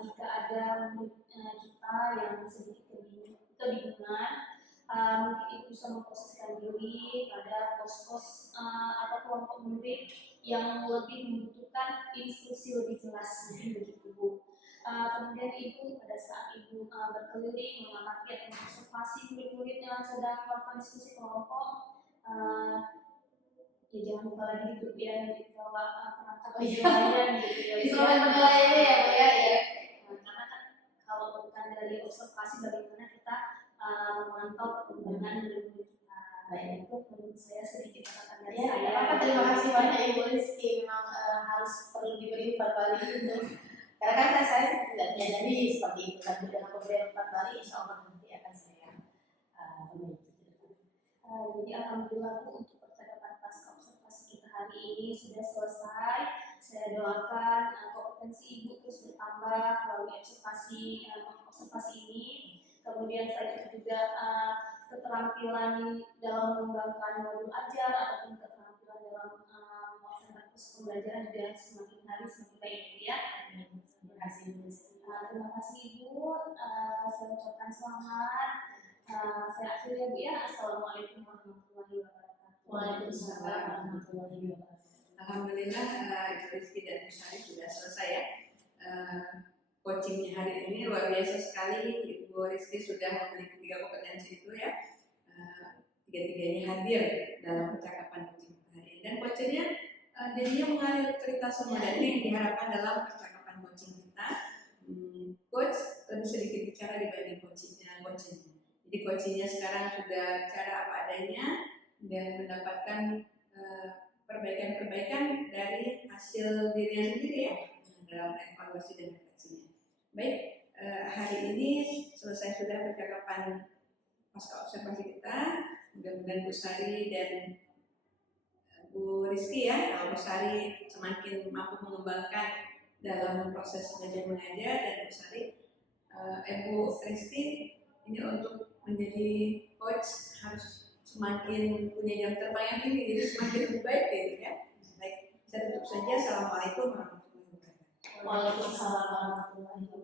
jika ada murid kita yang sedikit kebingungan, mungkin itu bisa memposisikan diri pada pos-pos atau kelompok murid yang lebih membutuhkan instruksi lebih jelas begitu Bu. Kemudian Ibu pada saat Ibu berkeliling mengamati atau mengobservasi murid-murid yang sedang melakukan diskusi kelompok, ya jangan lupa lagi di grup ya, nanti bawa perangkat penilaian gitu ya. Instrumen penilaiannya ya Bu ya. Karena kan kalau bukan dari observasi bagaimana kita memantau perkembangan murid-murid kita. Baik, itu menurut saya sedikit catatan dari Ya, saya. apa terima kasih banyak Ibu Rizky, memang harus perlu diberi 4 kali untuk karena kan saya tidak menyadari seperti itu kan dengan pemberian 4 kali insya Allah nanti akan saya Jadi alhamdulillah Bu, untuk percakapan pasca observasi kita hari ini sudah selesai. Saya doakan kompetensi Ibu terus bertambah melalui observasi ini. Kemudian saya juga keterampilan dalam mengembangkan modul ajar ataupun keterampilan dalam melaksanakan proses pembelajaran juga semakin hari semakin baik ya. terima kasih Bu Rizky. Terima kasih Ibu. Saya ucapkan selamat. Saya akhiri ya Bu ya. Assalamualaikum warahmatullahi wabarakatuh. Waalaikumsalam warahmatullahi wabarakatuh. Alhamdulillah Ibu Rizky dan Bu Sari sudah selesai ya. Coachingnya hari ini luar biasa sekali. Ibu Rizky sudah memiliki 3 kompetensi itu ya. Tiga-tiganya hadir dalam percakapan coaching hari ini. Dan coachingnya jadinya mengalir cerita semua dan ini yang diharapkan dalam percakapan coaching kita. Coach lebih sedikit bicara dibanding coachingnya. Jadi coachingnya sekarang sudah bicara apa adanya dan mendapatkan perbaikan-perbaikan dari hasil dirinya sendiri ya dalam evaluasi dan refleksinya. Baik, hari ini selesai sudah percakapan pasca observasi kita. Mudah-mudahan Bu Sari dan Bu Rizky ya, kalau Bu Sari semakin mampu mengembangkan dalam proses belajar mengajar dan Bu Sari, Bu Rizky ini untuk menjadi coach harus semakin punya jam terbang yang tinggi, jadi semakin lebih baik gitu ya. Baik, saya tutup saja. Assalamualaikum warahmatullahi wabarakatuh. Waalaikumsalam warahmatullahi wabarakatuh.